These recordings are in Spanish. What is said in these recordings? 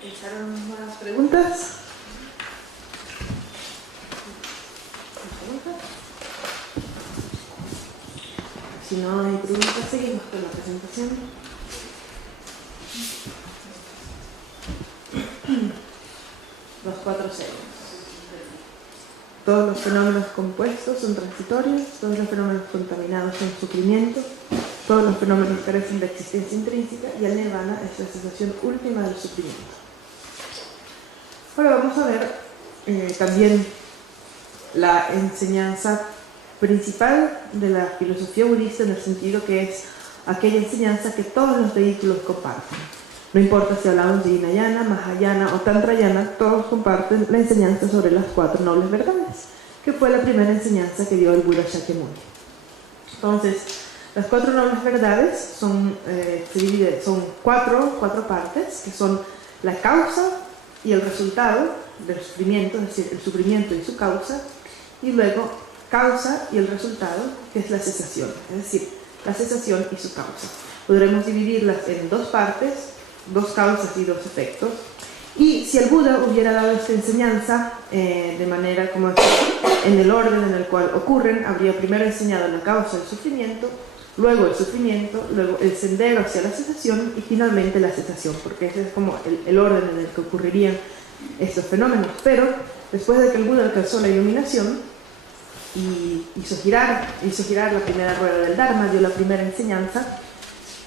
¿Echaron más preguntas? Si no hay preguntas, seguimos con la presentación. Los 4 sellos. Todos los fenómenos compuestos son transitorios, todos los fenómenos contaminados son sufrimiento, todos los fenómenos carecen de existencia intrínseca y el nirvana es la sensación última del sufrimiento. Ahora vamos a ver también la enseñanza principal de la filosofía budista, en el sentido que es aquella enseñanza que todos los vehículos comparten. No importa si hablamos de Hinayana, Mahayana o Tantrayana, todos comparten la enseñanza sobre las 4 nobles verdades, que fue la primera enseñanza que dio el Buda Shakyamuni. Entonces, las 4 nobles verdades se dividen, son cuatro partes, que son la causa y el resultado del sufrimiento, es decir, el sufrimiento y su causa, y luego causa y el resultado, que es la cesación, es decir, la cesación y su causa. Podremos dividirlas en 2 partes, 2 causas y 2 efectos. Y si el Buda hubiera dado esta enseñanza de manera como en el orden en el cual ocurren, habría primero enseñado la causa del sufrimiento, luego el sufrimiento, luego el sendero hacia la cesación y finalmente la cesación, porque ese es como el orden en el que ocurrirían estos fenómenos. Pero después de que el Buda alcanzó la iluminación y hizo girar la primera rueda del Dharma, dio la primera enseñanza,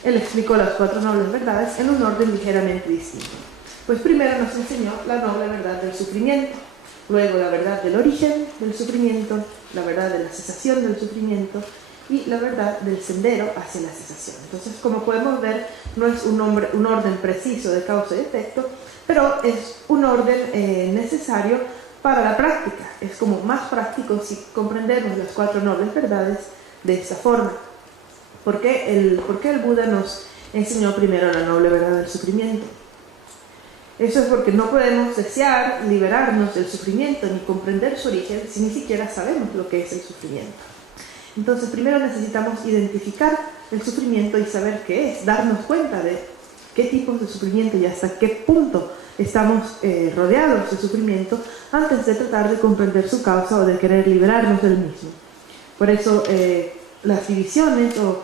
él explicó las 4 nobles verdades en un orden ligeramente distinto. Pues primero nos enseñó la noble verdad del sufrimiento, luego la verdad del origen del sufrimiento, la verdad de la cesación del sufrimiento y la verdad del sendero hacia la cesación. Entonces, como podemos ver, no es un orden preciso de causa y efecto, pero es un orden necesario para la práctica. Es como más práctico si comprendemos las 4 nobles verdades de esta forma. ¿Por qué el Buda nos enseñó primero la noble verdad del sufrimiento? Eso es porque no podemos desear liberarnos del sufrimiento ni comprender su origen si ni siquiera sabemos lo que es el sufrimiento. Entonces, primero necesitamos identificar el sufrimiento y saber qué es, darnos cuenta de qué tipos de sufrimiento y hasta qué punto estamos rodeados de sufrimiento antes de tratar de comprender su causa o de querer liberarnos del mismo. Por eso, las divisiones o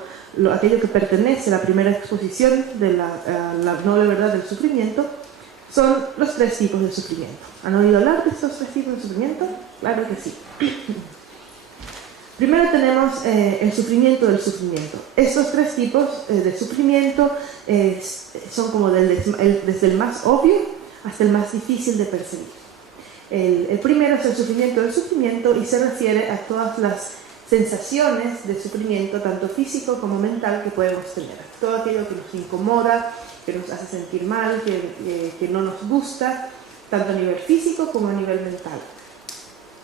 aquello que pertenece a la primera exposición de la noble verdad del sufrimiento son los 3 tipos de sufrimiento. ¿Han oído hablar de estos 3 tipos de sufrimiento? Claro que sí. Primero tenemos el sufrimiento del sufrimiento. Estos 3 tipos de sufrimiento son como desde el más obvio hasta el más difícil de percibir. El primero es el sufrimiento del sufrimiento y se refiere a todas las sensaciones de sufrimiento, tanto físico como mental, que podemos tener. Todo aquello que nos incomoda, que nos hace sentir mal, que no nos gusta, tanto a nivel físico como a nivel mental.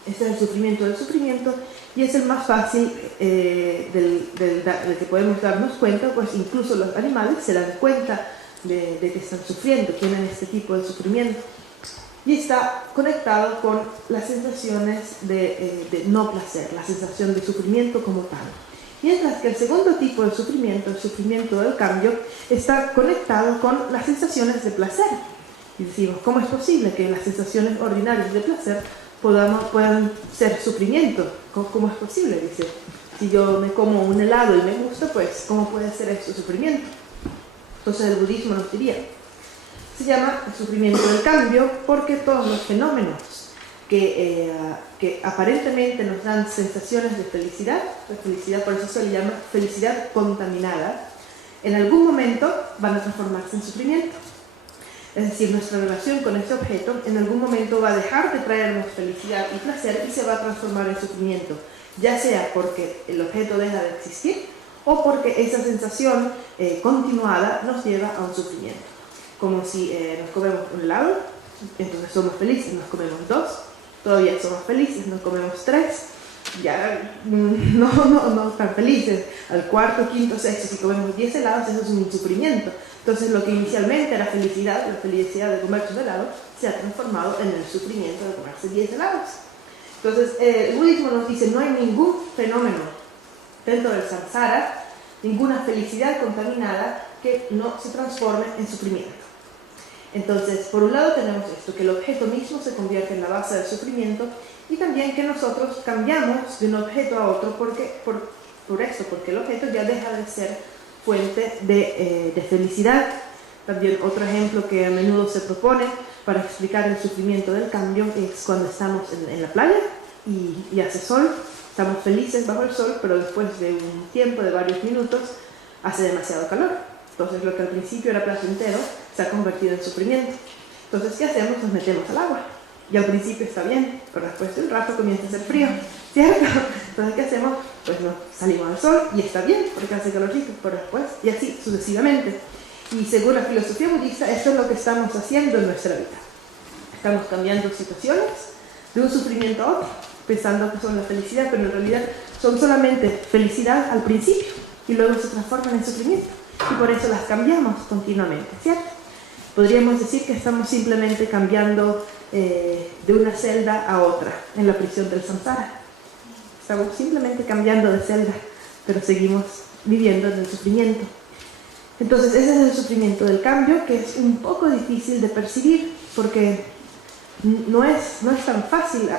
Este es el sufrimiento del sufrimiento y es el más fácil del que podemos darnos cuenta, pues incluso los animales se dan cuenta de que están sufriendo, tienen este tipo de sufrimiento. Y está conectado con las sensaciones de no placer, la sensación de sufrimiento como tal. Mientras que el segundo tipo de sufrimiento, el sufrimiento del cambio, está conectado con las sensaciones de placer. Y decimos, ¿cómo es posible que las sensaciones ordinarias de placer puedan ser sufrimiento? ¿Cómo es posible? Dice, si yo me como un helado y me gusta, pues ¿cómo puede ser esto sufrimiento? Entonces el budismo nos diría, se llama el sufrimiento del cambio porque todos los fenómenos que aparentemente nos dan sensaciones de felicidad, la felicidad por eso se le llama felicidad contaminada, en algún momento van a transformarse en sufrimiento. Es decir, nuestra relación con ese objeto en algún momento va a dejar de traernos felicidad y placer y se va a transformar en sufrimiento, ya sea porque el objeto deja de existir o porque esa sensación continuada nos lleva a un sufrimiento. Como si nos comemos un helado, entonces somos felices, nos comemos 2, todavía somos felices, nos comemos 3, ya no tan felices, al cuarto, quinto, sexto, si comemos 10 helados, eso es un sufrimiento. Entonces lo que inicialmente era felicidad, la felicidad de comerse un helado, se ha transformado en el sufrimiento de comerse 10 helados. Entonces el budismo nos dice, no hay ningún fenómeno dentro del samsara, ninguna felicidad contaminada que no se transforme en sufrimiento. Entonces, por un lado tenemos esto, que el objeto mismo se convierte en la base del sufrimiento, y también que nosotros cambiamos de un objeto a otro por esto, porque el objeto ya deja de ser fuente de felicidad. También otro ejemplo que a menudo se propone para explicar el sufrimiento del cambio es cuando estamos en la playa y hace sol, estamos felices bajo el sol, pero después de un tiempo de varios minutos hace demasiado calor. Entonces lo que al principio era placentero se ha convertido en sufrimiento. Entonces, ¿qué hacemos? Nos metemos al agua. Y al principio está bien, pero después de un rato comienza a hacer frío, ¿cierto? Entonces, ¿qué hacemos? Pues nos salimos al sol y está bien, porque hace calorcito, pero después, y así sucesivamente. Y según la filosofía budista, esto es lo que estamos haciendo en nuestra vida. Estamos cambiando situaciones de un sufrimiento a otro, pensando que son la felicidad, pero en realidad son solamente felicidad al principio y luego se transforman en sufrimiento. Y por eso las cambiamos continuamente, ¿cierto? Podríamos decir que estamos simplemente cambiando de una celda a otra en la prisión del samsara. Estamos simplemente cambiando de celda, pero seguimos viviendo en el sufrimiento. Entonces, ese es el sufrimiento del cambio, que es un poco difícil de percibir, porque no es tan fácil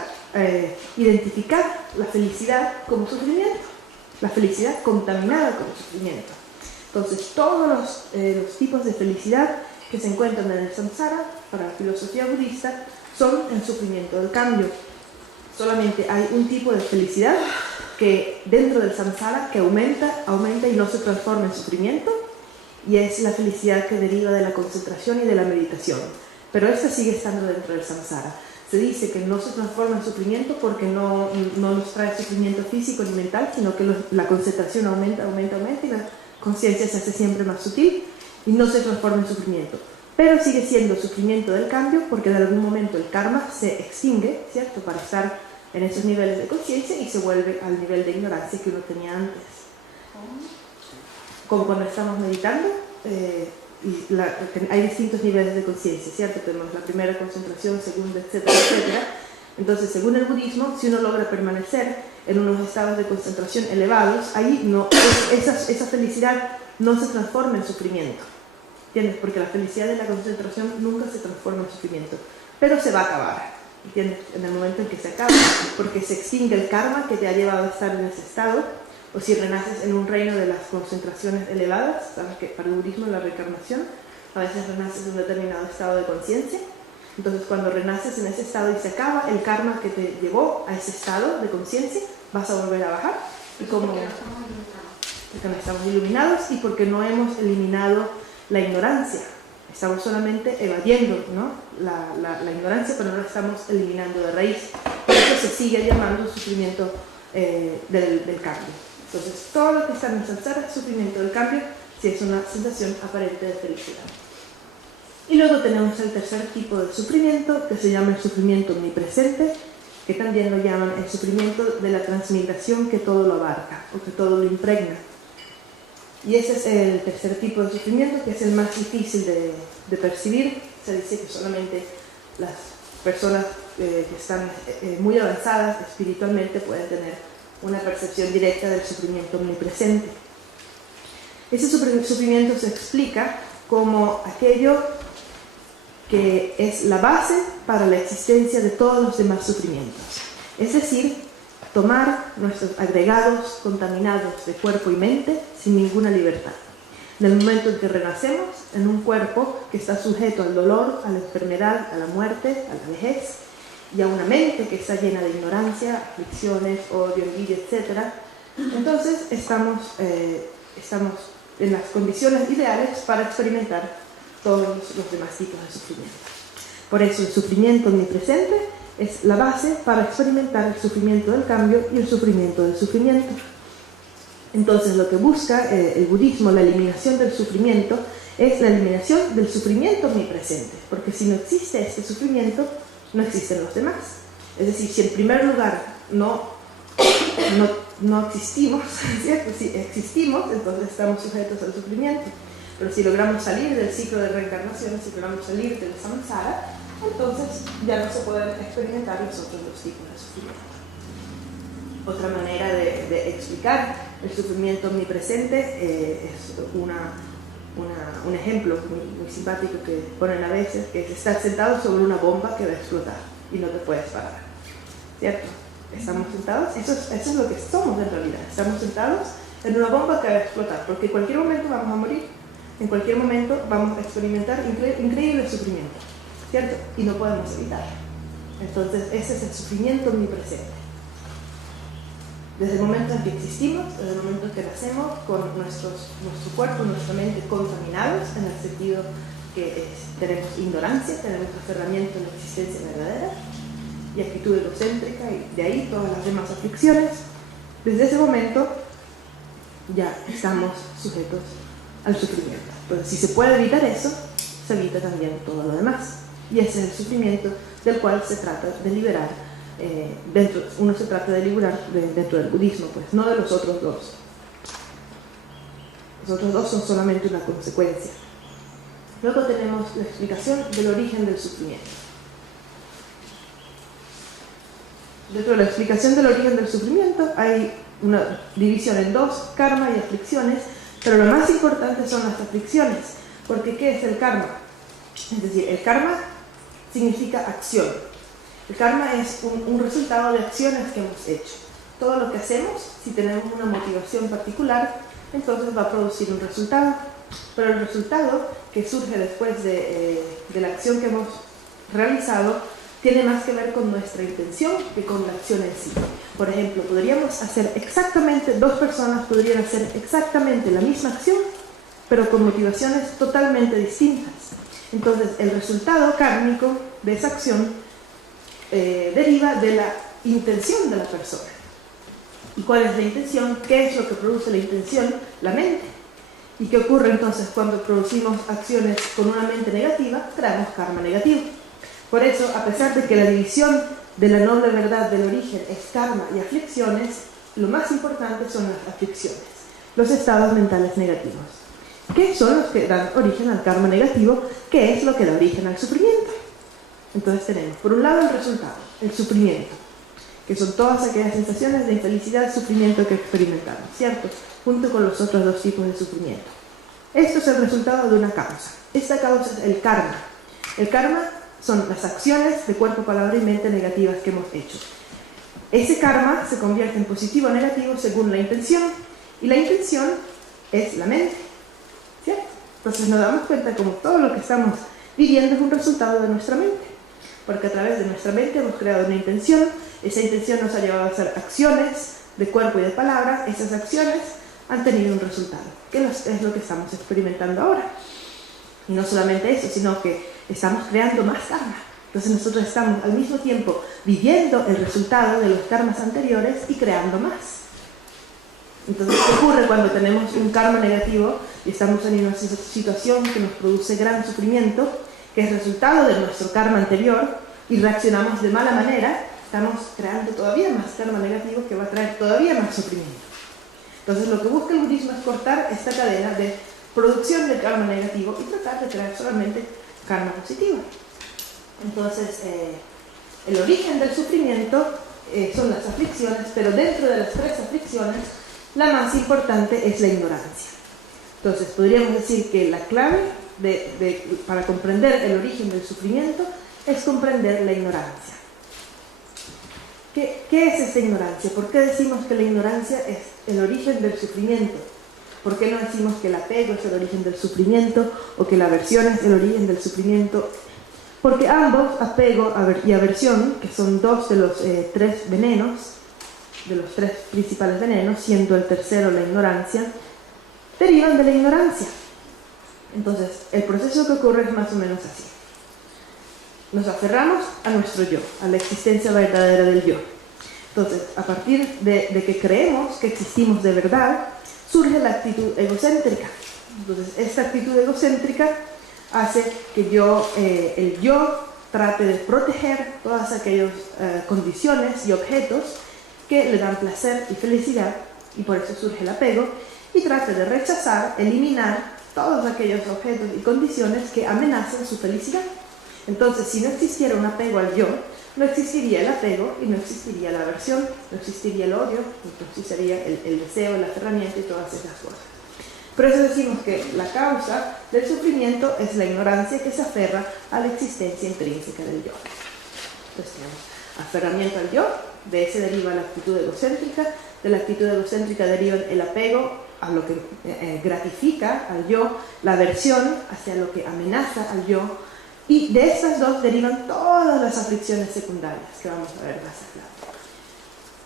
identificar la felicidad como sufrimiento, la felicidad contaminada como sufrimiento. Entonces, todos los tipos de felicidad que se encuentran en el samsara, para la filosofía budista, son el sufrimiento del cambio. Solamente hay un tipo de felicidad que dentro del samsara que aumenta y no se transforma en sufrimiento, y es la felicidad que deriva de la concentración y de la meditación. Pero esta sigue estando dentro del samsara. Se dice que no se transforma en sufrimiento porque no nos trae sufrimiento físico ni mental, sino que la concentración aumenta y la conciencia se hace siempre más sutil y no se transforma en sufrimiento. Pero sigue siendo sufrimiento del cambio porque en algún momento el karma se extingue, ¿cierto?, para estar en esos niveles de conciencia y se vuelve al nivel de ignorancia que uno tenía antes. Como cuando estamos meditando, hay distintos niveles de conciencia, ¿cierto? Tenemos la primera concentración, segunda, etcétera, etcétera. Entonces, según el budismo, si uno logra permanecer en unos estados de concentración elevados, ahí esa felicidad no se transforma en sufrimiento, ¿entiendes? Porque la felicidad de la concentración nunca se transforma en sufrimiento, pero se va a acabar, ¿entiendes? En el momento en que se acaba, porque se extingue el karma que te ha llevado a estar en ese estado, o si renaces en un reino de las concentraciones elevadas, sabes que para el budismo la reencarnación, a veces renaces en un determinado estado de conciencia. Entonces, cuando renaces en ese estado y se acaba el karma que te llevó a ese estado de conciencia, vas a volver a bajar. Y como porque no estamos iluminados y porque no hemos eliminado la ignorancia. Estamos solamente evadiendo, ¿no?, la ignorancia, pero no la estamos eliminando de raíz. Por eso se sigue llamando sufrimiento del cambio. Entonces, todo lo que está en el samsara, sufrimiento del cambio, sí es una sensación aparente de felicidad. Y luego tenemos el tercer tipo de sufrimiento, que se llama el sufrimiento omnipresente, que también lo llaman el sufrimiento de la transmigración que todo lo abarca, o que todo lo impregna. Y ese es el tercer tipo de sufrimiento, que es el más difícil de percibir. Se dice que solamente las personas que están muy avanzadas espiritualmente pueden tener una percepción directa del sufrimiento omnipresente. Ese sufrimiento se explica como aquello que es la base para la existencia de todos los demás sufrimientos. Es decir, tomar nuestros agregados contaminados de cuerpo y mente sin ninguna libertad. En el momento en que renacemos en un cuerpo que está sujeto al dolor, a la enfermedad, a la muerte, a la vejez, y a una mente que está llena de ignorancia, aflicciones, odio, envidia, etc., entonces estamos en las condiciones ideales para experimentar todos los demás tipos de sufrimiento. Por eso el sufrimiento omnipresente es la base para experimentar el sufrimiento del cambio y el sufrimiento del sufrimiento. Entonces, lo que busca el budismo, la eliminación del sufrimiento, es la eliminación del sufrimiento omnipresente, porque si no existe este sufrimiento, no existen los demás. Es decir, si en primer lugar no existimos, ¿cierto? Si existimos, entonces estamos sujetos al sufrimiento. Pero si logramos salir del ciclo de reencarnación, si logramos salir del samsara, entonces ya no se pueden experimentar los otros dos tipos de sufrimiento. Otra manera de explicar el sufrimiento omnipresente es un ejemplo muy simpático que ponen a veces, que es estar sentado sobre una bomba que va a explotar y no te puedes parar, ¿cierto? Estamos sentados, eso es lo que somos en realidad, estamos sentados en una bomba que va a explotar, porque en cualquier momento vamos a morir, en cualquier momento vamos a experimentar increíble sufrimiento, ¿cierto? Y no podemos evitarlo. Entonces ese es el sufrimiento omnipresente. Desde el momento en que existimos, desde el momento en que nacemos, con nuestro cuerpo, nuestra mente contaminados, en el sentido que tenemos ignorancia, tenemos aferramiento en la existencia verdadera y actitud egocéntrica, y de ahí todas las demás aflicciones. Desde ese momento ya estamos sujetos al sufrimiento. Entonces, si se puede evitar eso, se evita también todo lo demás. Y ese es el sufrimiento del cual se trata de liberar. Uno se trata de liberar dentro del budismo, pues no de los otros dos. Los otros dos son solamente una consecuencia. Luego tenemos la explicación del origen del sufrimiento. Dentro de la explicación del origen del sufrimiento hay una división en dos, karma y aflicciones, pero lo más importante son las aflicciones, porque ¿qué es el karma? Es decir, el karma significa acción. El karma es un resultado de acciones que hemos hecho. Todo lo que hacemos, si tenemos una motivación particular, entonces va a producir un resultado, pero el resultado que surge después de la acción que hemos realizado tiene más que ver con nuestra intención que con la acción en sí. Por ejemplo, dos personas podrían hacer exactamente la misma acción, pero con motivaciones totalmente distintas. Entonces, el resultado kármico de esa acción deriva de la intención de la persona. ¿Y cuál es la intención? ¿Qué es lo que produce la intención? La mente. ¿Y qué ocurre entonces cuando producimos acciones con una mente negativa? Traemos karma negativo. Por eso, a pesar de que la división de la noble verdad del origen es karma y aflicciones, lo más importante son las aflicciones, los estados mentales negativos, que son los que dan origen al karma negativo, que es lo que da origen al sufrimiento. Entonces tenemos, por un lado, el resultado, el sufrimiento, que son todas aquellas sensaciones de infelicidad, sufrimiento que experimentamos, ¿cierto? Junto con los otros dos tipos de sufrimiento. Esto es el resultado de una causa. Esta causa es el karma. El karma son las acciones de cuerpo, palabra y mente negativas que hemos hecho. Ese karma se convierte en positivo o negativo según la intención, y la intención es la mente, ¿cierto? Entonces nos damos cuenta como todo lo que estamos viviendo es un resultado de nuestra mente, porque a través de nuestra mente hemos creado una intención, esa intención nos ha llevado a hacer acciones de cuerpo y de palabra, esas acciones han tenido un resultado, que es lo que estamos experimentando ahora. Y no solamente eso, sino que estamos creando más karma. Entonces nosotros estamos al mismo tiempo viviendo el resultado de los karmas anteriores y creando más. Entonces, ¿qué ocurre cuando tenemos un karma negativo y estamos en una situación que nos produce gran sufrimiento, que es resultado de nuestro karma anterior, y reaccionamos de mala manera? Estamos creando todavía más karma negativo que va a traer todavía más sufrimiento. Entonces, lo que busca el budismo es cortar esta cadena de producción de karma negativo y tratar de crear solamente karma positivo. Entonces, el origen del sufrimiento son las aflicciones, pero dentro de las tres aflicciones, la más importante es la ignorancia. Entonces, podríamos decir que la clave para comprender el origen del sufrimiento es comprender la ignorancia. ¿Qué es esta ignorancia? ¿Por qué decimos que la ignorancia es el origen del sufrimiento? ¿Por qué no decimos que el apego es el origen del sufrimiento o que la aversión es el origen del sufrimiento? Porque ambos, apego y aversión, que son dos de los tres venenos, de los tres principales venenos, siendo el tercero la ignorancia, derivan de la ignorancia. Entonces, el proceso que ocurre es más o menos así. Nos aferramos a nuestro yo, a la existencia verdadera del yo. Entonces, a partir de que creemos que existimos de verdad, surge la actitud egocéntrica. Entonces, esta actitud egocéntrica hace que el yo trate de proteger todas aquellas condiciones y objetos que le dan placer y felicidad, y por eso surge el apego, y trate de rechazar, eliminar todos aquellos objetos y condiciones que amenazan su felicidad. Entonces, si no existiera un apego al yo, no existiría el apego y no existiría la aversión, no existiría el odio, entonces sería el deseo, el aferramiento y todas esas cosas. Por eso decimos que la causa del sufrimiento es la ignorancia que se aferra a la existencia intrínseca del yo. Entonces tenemos aferramiento al yo, de ese deriva la actitud egocéntrica, de la actitud egocéntrica deriva el apego a lo que gratifica al yo, la aversión hacia lo que amenaza al yo, y de estas dos derivan todas las aflicciones secundarias que vamos a ver más adelante.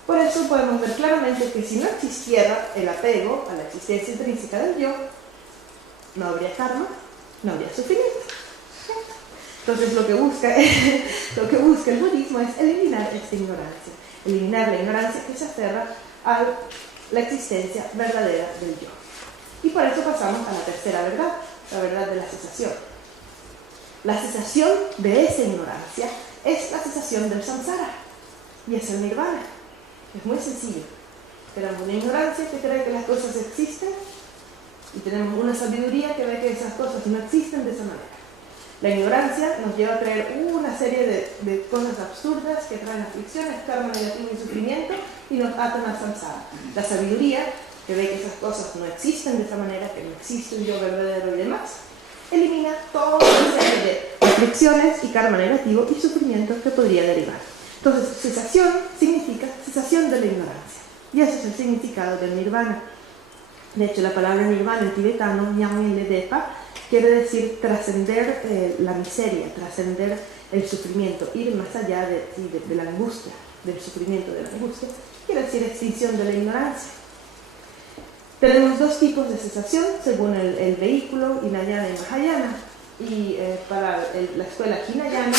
Por eso podemos ver claramente que si no existiera el apego a la existencia intrínseca del yo, no habría karma, no habría sufrimiento. Entonces lo que busca el budismo es eliminar esta ignorancia, eliminar la ignorancia que se aferra a la existencia verdadera del yo. Y por eso pasamos a la tercera verdad, la verdad de la cesación. La cesación de esa ignorancia es la cesación del samsara, y es el nirvana. Es muy sencillo. Tenemos una ignorancia que cree que las cosas existen y tenemos una sabiduría que ve que esas cosas no existen de esa manera. La ignorancia nos lleva a creer una serie de cosas absurdas que traen aflicciones, karma negativo y sufrimiento y nos atan al samsara. La sabiduría que ve que esas cosas no existen de esa manera, que no existe un yo verdadero y demás, elimina toda una serie de aflicciones y karma negativo y sufrimiento que podría derivar. Entonces, cesación significa cesación de la ignorancia. Y ese es el significado del nirvana. De hecho, la palabra nirvana en tibetano, nyangmyenledepa, quiere decir trascender la miseria, trascender el sufrimiento, ir más allá de la angustia, del sufrimiento de la angustia, quiere decir extinción de la ignorancia. Tenemos dos tipos de cesación según el vehículo Hinayana y Mahayana. Y para la escuela Hinayana,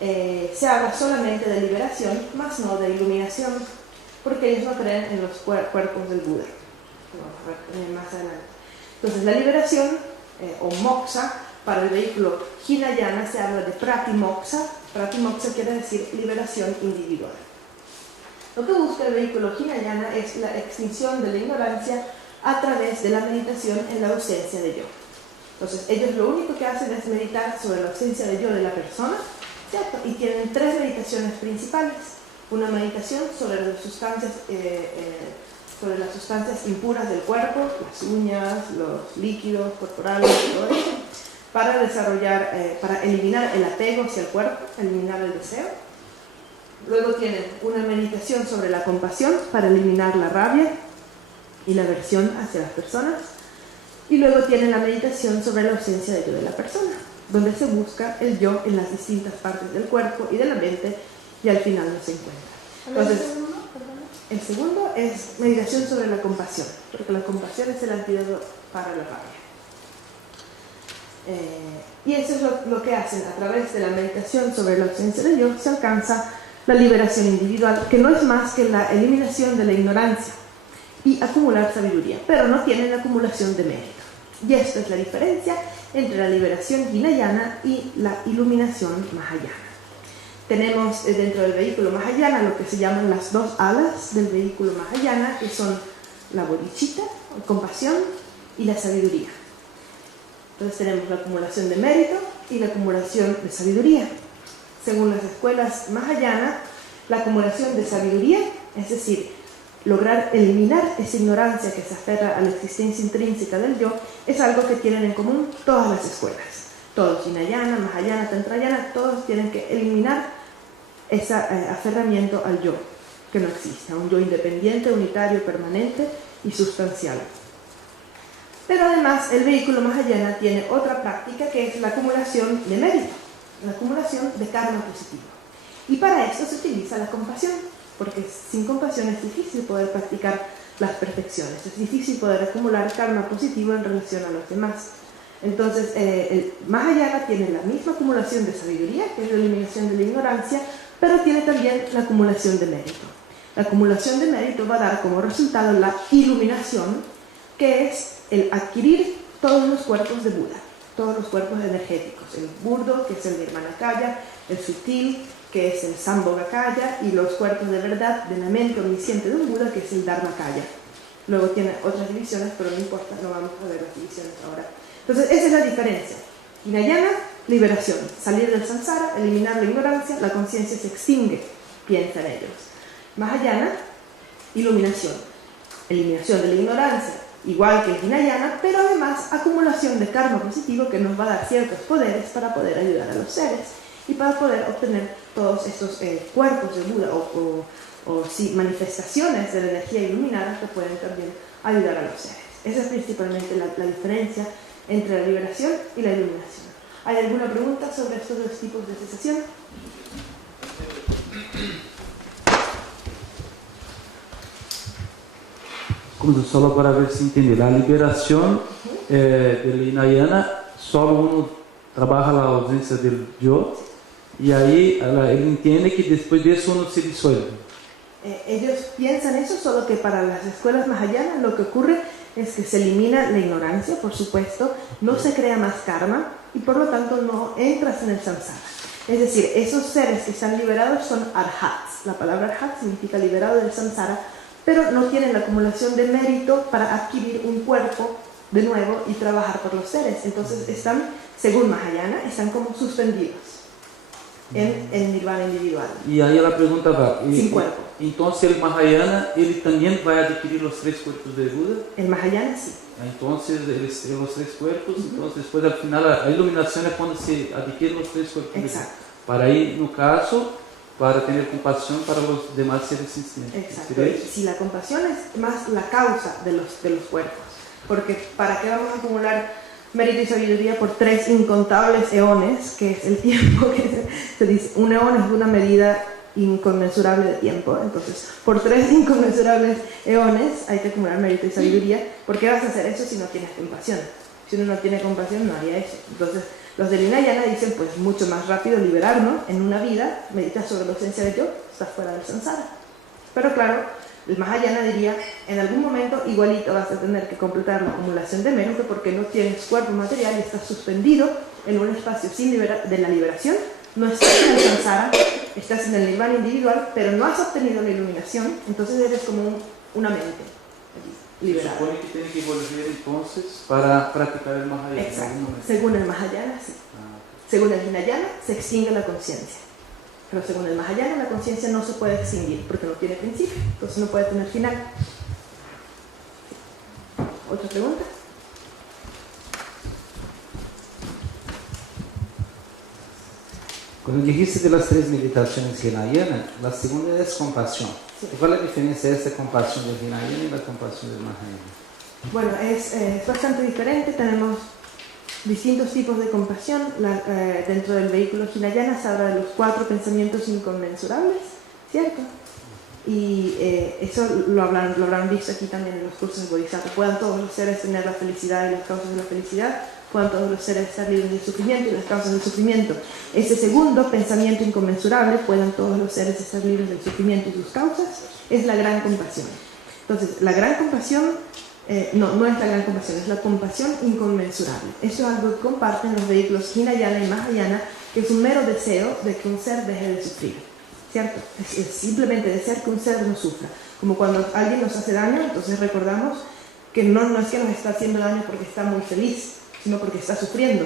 se habla solamente de liberación, más no de iluminación, porque ellos no creen en los cuerpos del Buda. Vamos a ver más adelante. Entonces, la liberación, o moksha, para el vehículo Hinayana se habla de pratimoksha. Pratimoksha quiere decir liberación individual. Lo que busca el vehículo Hinayana es la extinción de la ignorancia a través de la meditación en la ausencia de yo. Entonces, ellos lo único que hacen es meditar sobre la ausencia de yo de la persona, ¿cierto? Y tienen tres meditaciones principales. Una meditación sobre las sustancias impuras del cuerpo, las uñas, los líquidos corporales, todo eso, para desarrollar, para eliminar el apego hacia el cuerpo, eliminar el deseo. Luego tienen una meditación sobre la compasión para eliminar la rabia y la aversión hacia las personas. Y luego tienen la meditación sobre la ausencia de yo de la persona, donde se busca el yo en las distintas partes del cuerpo y de la mente, y al final no se encuentra. Entonces, el segundo es meditación sobre la compasión, porque la compasión es el antídoto para la rabia. Y eso es lo que hacen a través de la meditación sobre la ausencia de yo, se alcanza la liberación individual, que no es más que la eliminación de la ignorancia y acumular sabiduría, pero no tienen la acumulación de mérito. Y esto es la diferencia entre la liberación hinayana y la iluminación mahayana. Tenemos dentro del vehículo mahayana lo que se llaman las dos alas del vehículo mahayana, que son la bodhicitta, la compasión, y la sabiduría. Entonces tenemos la acumulación de mérito y la acumulación de sabiduría. Según las escuelas mahayana, la acumulación de sabiduría, es decir, lograr eliminar esa ignorancia que se aferra a la existencia intrínseca del yo, es algo que tienen en común todas las escuelas. Todos, Hinayana, Mahayana, Tantrayana, todos tienen que eliminar ese aferramiento al yo, que no existe, a un yo independiente, unitario, permanente y sustancial. Pero además, el vehículo Mahayana tiene otra práctica que es la acumulación de mérito, la acumulación de karma positivo. Y para esto se utiliza la compasión, porque sin compasión es difícil poder practicar las perfecciones, es difícil poder acumular karma positivo en relación a los demás. Entonces, el Mahayana tiene la misma acumulación de sabiduría, que es la eliminación de la ignorancia, pero tiene también la acumulación de mérito. La acumulación de mérito va a dar como resultado la iluminación, que es el adquirir todos los cuerpos de Buda, todos los cuerpos energéticos, el burdo, que es el Nirmanakaya, el sutil, que es el Sambhogakaya, y los cuerpos de verdad, de la mente omnisciente de un Buda, que es el Dharmakaya. Luego tiene otras divisiones, pero no importa, no vamos a ver las divisiones ahora. Entonces, esa es la diferencia. Hinayana, liberación, salir del samsara, eliminar la ignorancia, la conciencia se extingue, piensan ellos. Mahayana, iluminación, eliminación de la ignorancia, igual que el Hinayana, pero además acumulación de karma positivo que nos va a dar ciertos poderes para poder ayudar a los seres y para poder obtener todos estos cuerpos de Buda o sí, manifestaciones de la energía iluminada que pueden también ayudar a los seres. Esa es principalmente la diferencia entre la liberación y la iluminación. ¿Hay alguna pregunta sobre estos dos tipos de cesación? Solo para ver si entiende, la liberación del Hinayana, solo uno trabaja la ausencia del yo y ahí él entiende que después de eso uno se disuelve. Ellos piensan eso, solo que para las escuelas Mahayana lo que ocurre es que se elimina la ignorancia, por supuesto, no se crea más karma y por lo tanto no entras en el samsara. Es decir, esos seres que están liberados son arhats. La palabra arhat significa liberado del samsara, pero no tienen la acumulación de mérito para adquirir un cuerpo de nuevo y trabajar por los seres. Entonces están, según Mahayana, están como suspendidos en el nirvana individual. Y ahí la pregunta va, sin cuerpo. Entonces el Mahayana, él también va a adquirir los 3 cuerpos de Buda. El Mahayana sí. Entonces los 3 cuerpos, entonces después al final la iluminación es cuando se adquieren los 3 cuerpos. Exacto. Para ahí, no caso, para tener compasión para los demás seres existentes. Exacto. Si la compasión es más la causa de los cuerpos, porque ¿para qué vamos a acumular mérito y sabiduría por 3 incontables eones, que es el tiempo que se dice? Un eón es una medida inconmensurable de tiempo, entonces por 3 inconmensurables eones hay que acumular mérito y sabiduría. ¿Por qué vas a hacer eso si no tienes compasión? Si uno no tiene compasión no haría eso. Entonces los del Hinayana dicen, pues mucho más rápido liberarnos en una vida, meditas sobre la ausencia de yo, estás fuera del samsara. Pero claro, el Mahayana diría, en algún momento igualito vas a tener que completar la acumulación de mérito porque no tienes cuerpo material y estás suspendido en un espacio de la liberación. No estás en el samsara, estás en el nirvana individual, pero no has obtenido la iluminación, entonces eres como una mente liberada. Se supone que tiene que volver entonces para practicar el Mahayana. Exacto. Según el Mahayana, sí. Según el Hinayana, se extingue la conciencia. Pero según el Mahayana, la conciencia no se puede extinguir porque no tiene principio, entonces no puede tener final. ¿Otra pregunta? Cuando dijiste de las 3 meditaciones Hinayana, la segunda es compasión. Sí. ¿Cuál es la diferencia de esta compasión del Hinayana y la compasión del Mahayana? Bueno, es bastante diferente. Tenemos distintos tipos de compasión. Dentro del vehículo Hinayana se habla de los 4 pensamientos inconmensurables, ¿cierto? Y eso lo habrán visto aquí también en los cursos de Bodhisattva. Puedan todos los seres tener la felicidad y las causas de la felicidad, puedan todos los seres estar libres del sufrimiento y las causas del sufrimiento. Ese segundo pensamiento inconmensurable, puedan todos los seres estar libres del sufrimiento y sus causas, es la gran compasión. Entonces, la gran compasión no es la gran compasión, es la compasión inconmensurable. Eso es algo que comparten los vehículos Hinayana y Mahayana, que es un mero deseo de que un ser deje de sufrir, ¿cierto? Es simplemente desear que un ser no sufra. Como cuando alguien nos hace daño, entonces recordamos que no es que nos está haciendo daño porque está muy feliz, sino porque está sufriendo,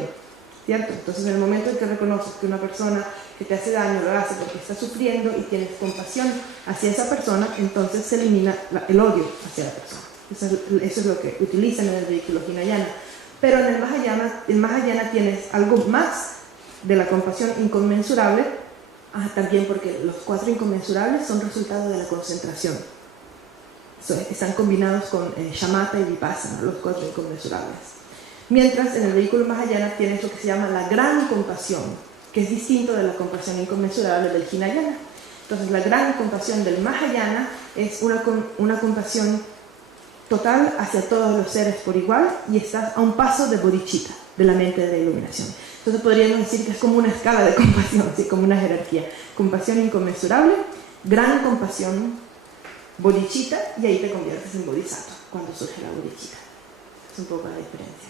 ¿cierto? Entonces en el momento en que reconoces que una persona que te hace daño lo hace porque está sufriendo y tienes compasión hacia esa persona, entonces se elimina el odio hacia la persona. Eso es lo que utilizan en el vehículo Hinayana. Pero en el Mahayana tienes algo más de la compasión inconmensurable, también porque los 4 inconmensurables son resultado de la concentración. Están combinados con shamatha y vipassana, los 4 inconmensurables. Mientras en el vehículo Mahayana tienes lo que se llama la gran compasión, que es distinto de la compasión inconmensurable del Hinayana. Entonces la gran compasión del Mahayana es una compasión total hacia todos los seres por igual y estás a un paso de bodhicitta, de la mente de la iluminación. Entonces podríamos decir que es como una escala de compasión, ¿sí? Como una jerarquía. Compasión inconmensurable, gran compasión, bodhicitta, y ahí te conviertes en bodhisattva cuando surge la bodhicitta. Es un poco la diferencia.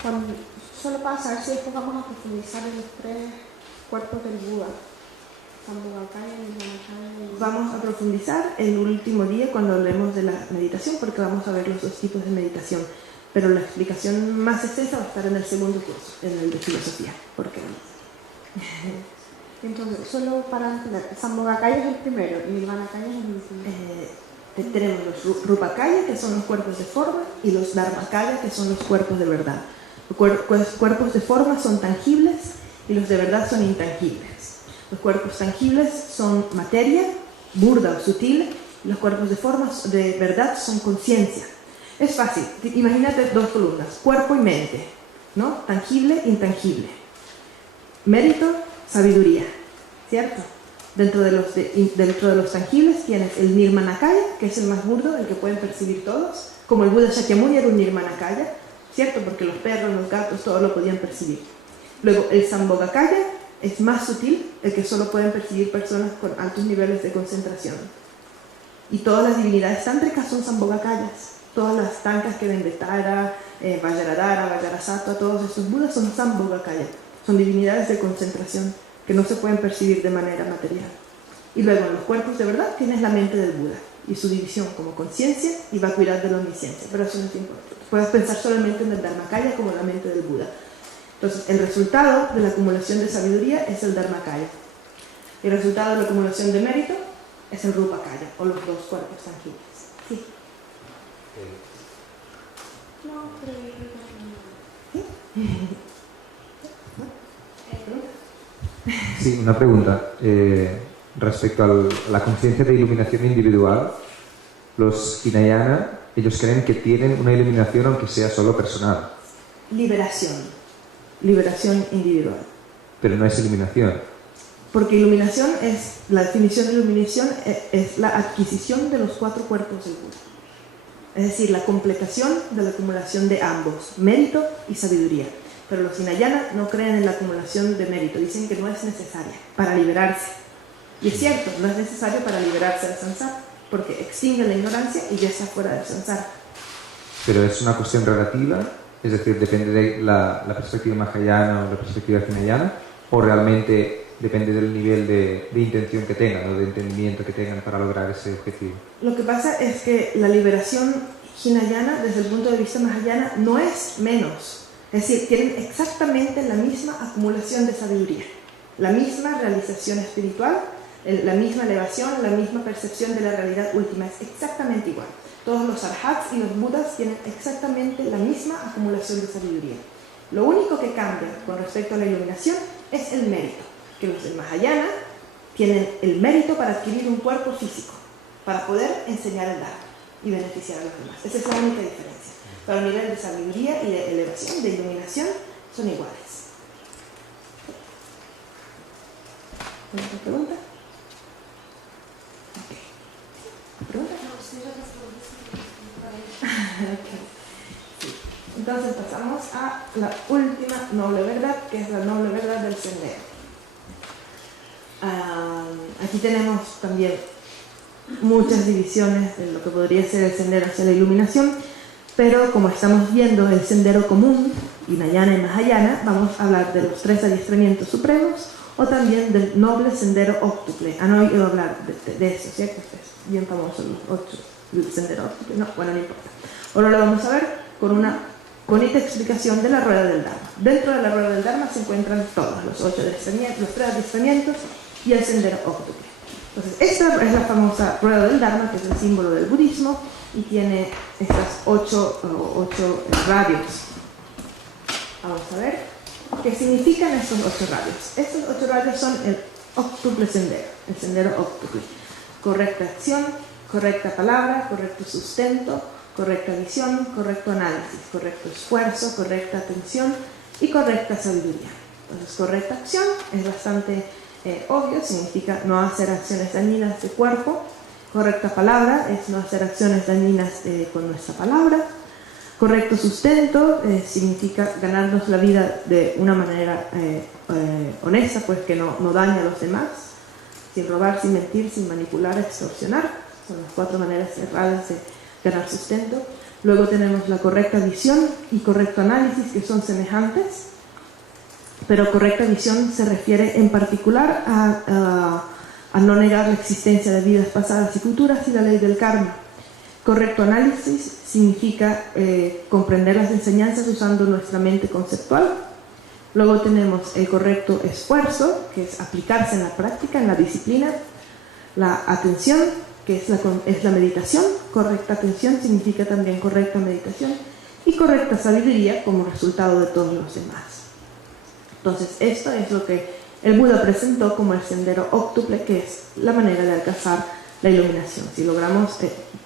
Cuando solo pasa, a ver si después vamos a profundizar en los 3 cuerpos del Buda. Vamos a profundizar el último día cuando hablemos de la meditación, porque vamos a ver los 2 tipos de meditación, pero la explicación más extensa va a estar en el segundo curso, en el de filosofía, porque Entonces, solo para entender, Sambhogakaya es el primero y Nirmanakaya es el último. Tenemos los Rupakaya, que son los cuerpos de forma, y los Dharmakaya, que son los cuerpos de verdad. Los cuerpos de forma son tangibles y los de verdad son intangibles. Los cuerpos tangibles son materia, burda o sutil, y los cuerpos de forma de verdad son conciencia. Es fácil, imagínate dos columnas, cuerpo y mente, ¿no? Tangible, intangible. Mérito, sabiduría, ¿cierto? Dentro de los tangibles tienes el Nirmanakaya, que es el más burdo, el que pueden percibir todos, como el Buda Shakyamuni era un Nirmanakaya, ¿cierto? Porque los perros, los gatos, todo lo podían percibir. Luego el Sambhogakaya es más sutil, el que solo pueden percibir personas con altos niveles de concentración. Y todas las divinidades tántricas son Sambhogakayas. Todas las tankas que ven de Tara, Vajradhara, Vajrasattva, todos estos Budas son Sambhogakaya. Son divinidades de concentración que no se pueden percibir de manera material. Y luego en los cuerpos de verdad tienes la mente del Buda y su división como conciencia y vacuidad de la omnisciencia. Pero eso no es importante. Puedes pensar solamente en el Dharmakaya como la mente del Buda. Entonces, el resultado de la acumulación de sabiduría es el Dharmakaya. El resultado de la acumulación de mérito es el Rupakaya, o los dos cuerpos tangibles. Sí. No, pero Sí, una pregunta. Respecto a la conciencia de iluminación individual, los Hinayana, ellos creen que tienen una iluminación aunque sea solo personal. Liberación individual. Pero no es iluminación. Porque iluminación la definición de iluminación es la adquisición de los 4 cuerpos del Buda. Es decir, la completación de la acumulación de ambos, mérito y sabiduría. Pero los Hinayana no creen en la acumulación de mérito, dicen que no es necesaria para liberarse. Y es cierto, no es necesario para liberarse del samsara, porque extingue la ignorancia y ya está fuera del samsara. Pero es una cuestión relativa, es decir, depende de la perspectiva mahayana o la perspectiva hinayana, o realmente depende del nivel de intención que tengan o de entendimiento que tengan para lograr ese objetivo. Lo que pasa es que la liberación hinayana, desde el punto de vista mahayana, no es menos. Es decir, tienen exactamente la misma acumulación de sabiduría, la misma realización espiritual, la misma elevación, la misma percepción de la realidad última, es exactamente igual. Todos los arhats y los budas tienen exactamente la misma acumulación de sabiduría. Lo único que cambia con respecto a la iluminación es el mérito, que los del Mahayana tienen el mérito para adquirir un cuerpo físico, para poder enseñar el Dharma y beneficiar a los demás. Esa es la única diferencia. Pero a nivel de sabiduría y de elevación, de iluminación, son iguales. ¿Otra pregunta? Ok. ¿Pregunta? Okay. Sí. Entonces pasamos a la última noble verdad, que es la noble verdad del sendero. Aquí tenemos también muchas divisiones de lo que podría ser el sendero hacia la iluminación, pero como estamos viendo el sendero común, Hinayana y Mahayana, vamos a hablar de los 3 adiestramientos supremos o también del noble sendero óctuple. Han oído hablar de eso, ¿cierto? Es bien famoso el sendero óctuple. No, bueno, no importa. Ahora lo vamos a ver con una bonita explicación de la rueda del Dharma. Dentro de la rueda del Dharma se encuentran todos los 3 adiestramientos y el sendero óctuple. Entonces, esta es la famosa rueda del Dharma, que es el símbolo del budismo y tiene estas 8 radios. Vamos a ver qué significan estos 8 radios. Estos 8 radios son el óctuple sendero, el sendero óctuple. Correcta acción, correcta palabra, correcto sustento, correcta visión, correcto análisis, correcto esfuerzo, correcta atención y correcta sabiduría. Entonces, correcta acción es bastante obvio, significa no hacer acciones dañinas de cuerpo. Correcta palabra es no hacer acciones dañinas con nuestra palabra. Correcto sustento significa ganarnos la vida de una manera honesta, pues que no daña a los demás, sin robar, sin mentir, sin manipular, extorsionar. Son las 4 maneras erradas de ganar sustento. Luego tenemos la correcta visión y correcto análisis, que son semejantes, pero correcta visión se refiere en particular a no negar la existencia de vidas pasadas y futuras y la ley del karma. Correcto análisis significa comprender las enseñanzas usando nuestra mente conceptual. Luego tenemos el correcto esfuerzo, que es aplicarse en la práctica, en la disciplina. La atención, que es la meditación. Correcta atención significa también correcta meditación. Y correcta sabiduría como resultado de todos los demás. Entonces, esto es lo que el Buda presentó como el sendero óctuple, que es la manera de alcanzar la iluminación. Si logramos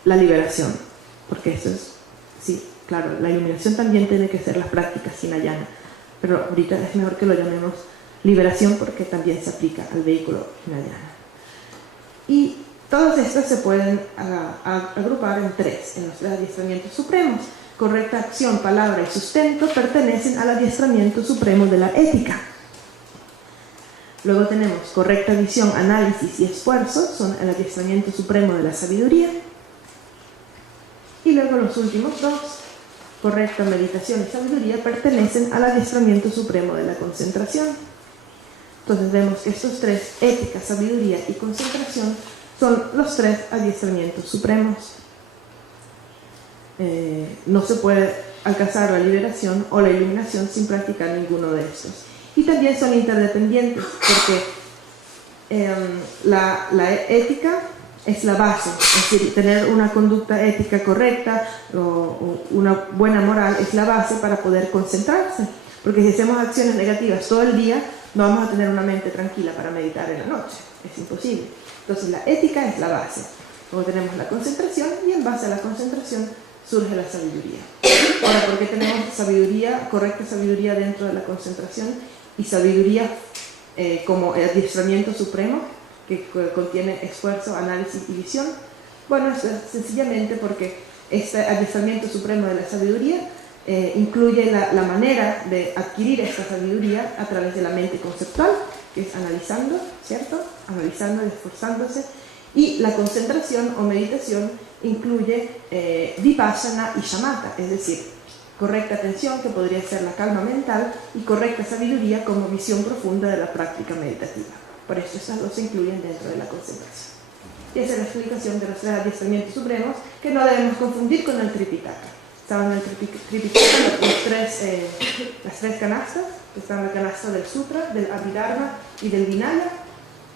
la liberación, porque eso es, sí, claro, la iluminación también tiene que ser las prácticas hinayana, pero ahorita es mejor que lo llamemos liberación porque también se aplica al vehículo hinayana. Y todas estas se pueden agrupar en tres, en los adiestramientos supremos. Correcta acción, palabra y sustento pertenecen al adiestramiento supremo de la ética. Luego tenemos correcta visión, análisis y esfuerzo, son el adiestramiento supremo de la sabiduría. Y luego los últimos dos, correcta meditación y sabiduría, pertenecen al adiestramiento supremo de la concentración. Entonces vemos que estos tres, ética, sabiduría y concentración, son los tres adiestramientos supremos. No se puede alcanzar la liberación o la iluminación sin practicar ninguno de estos. Y también son interdependientes, porque la ética es la base, es decir, tener una conducta ética correcta o una buena moral es la base para poder concentrarse, porque si hacemos acciones negativas todo el día, no vamos a tener una mente tranquila para meditar en la noche, es imposible. Entonces la ética es la base, luego tenemos la concentración y en base a la concentración surge la sabiduría. Ahora, ¿por qué tenemos sabiduría, correcta sabiduría dentro de la concentración y sabiduría como el adiestramiento supremo que contiene esfuerzo, análisis y visión? Bueno, es sencillamente porque este adiestramiento supremo de la sabiduría incluye la manera de adquirir esta sabiduría a través de la mente conceptual, que es analizando, ¿cierto? Analizando y esforzándose. Y la concentración o meditación incluye vipassana y shamatha, es decir, correcta atención, que podría ser la calma mental, y correcta sabiduría como visión profunda de la práctica meditativa. Por eso esas dos se incluyen dentro de la concentración. Y esa es la explicación de los tres adiestramientos supremos, que no debemos confundir con el Tripitaka. Estaban en el Tripitaka las tres canastas, que están en la canasta del Sutra, del Abhidharma y del Vinaya.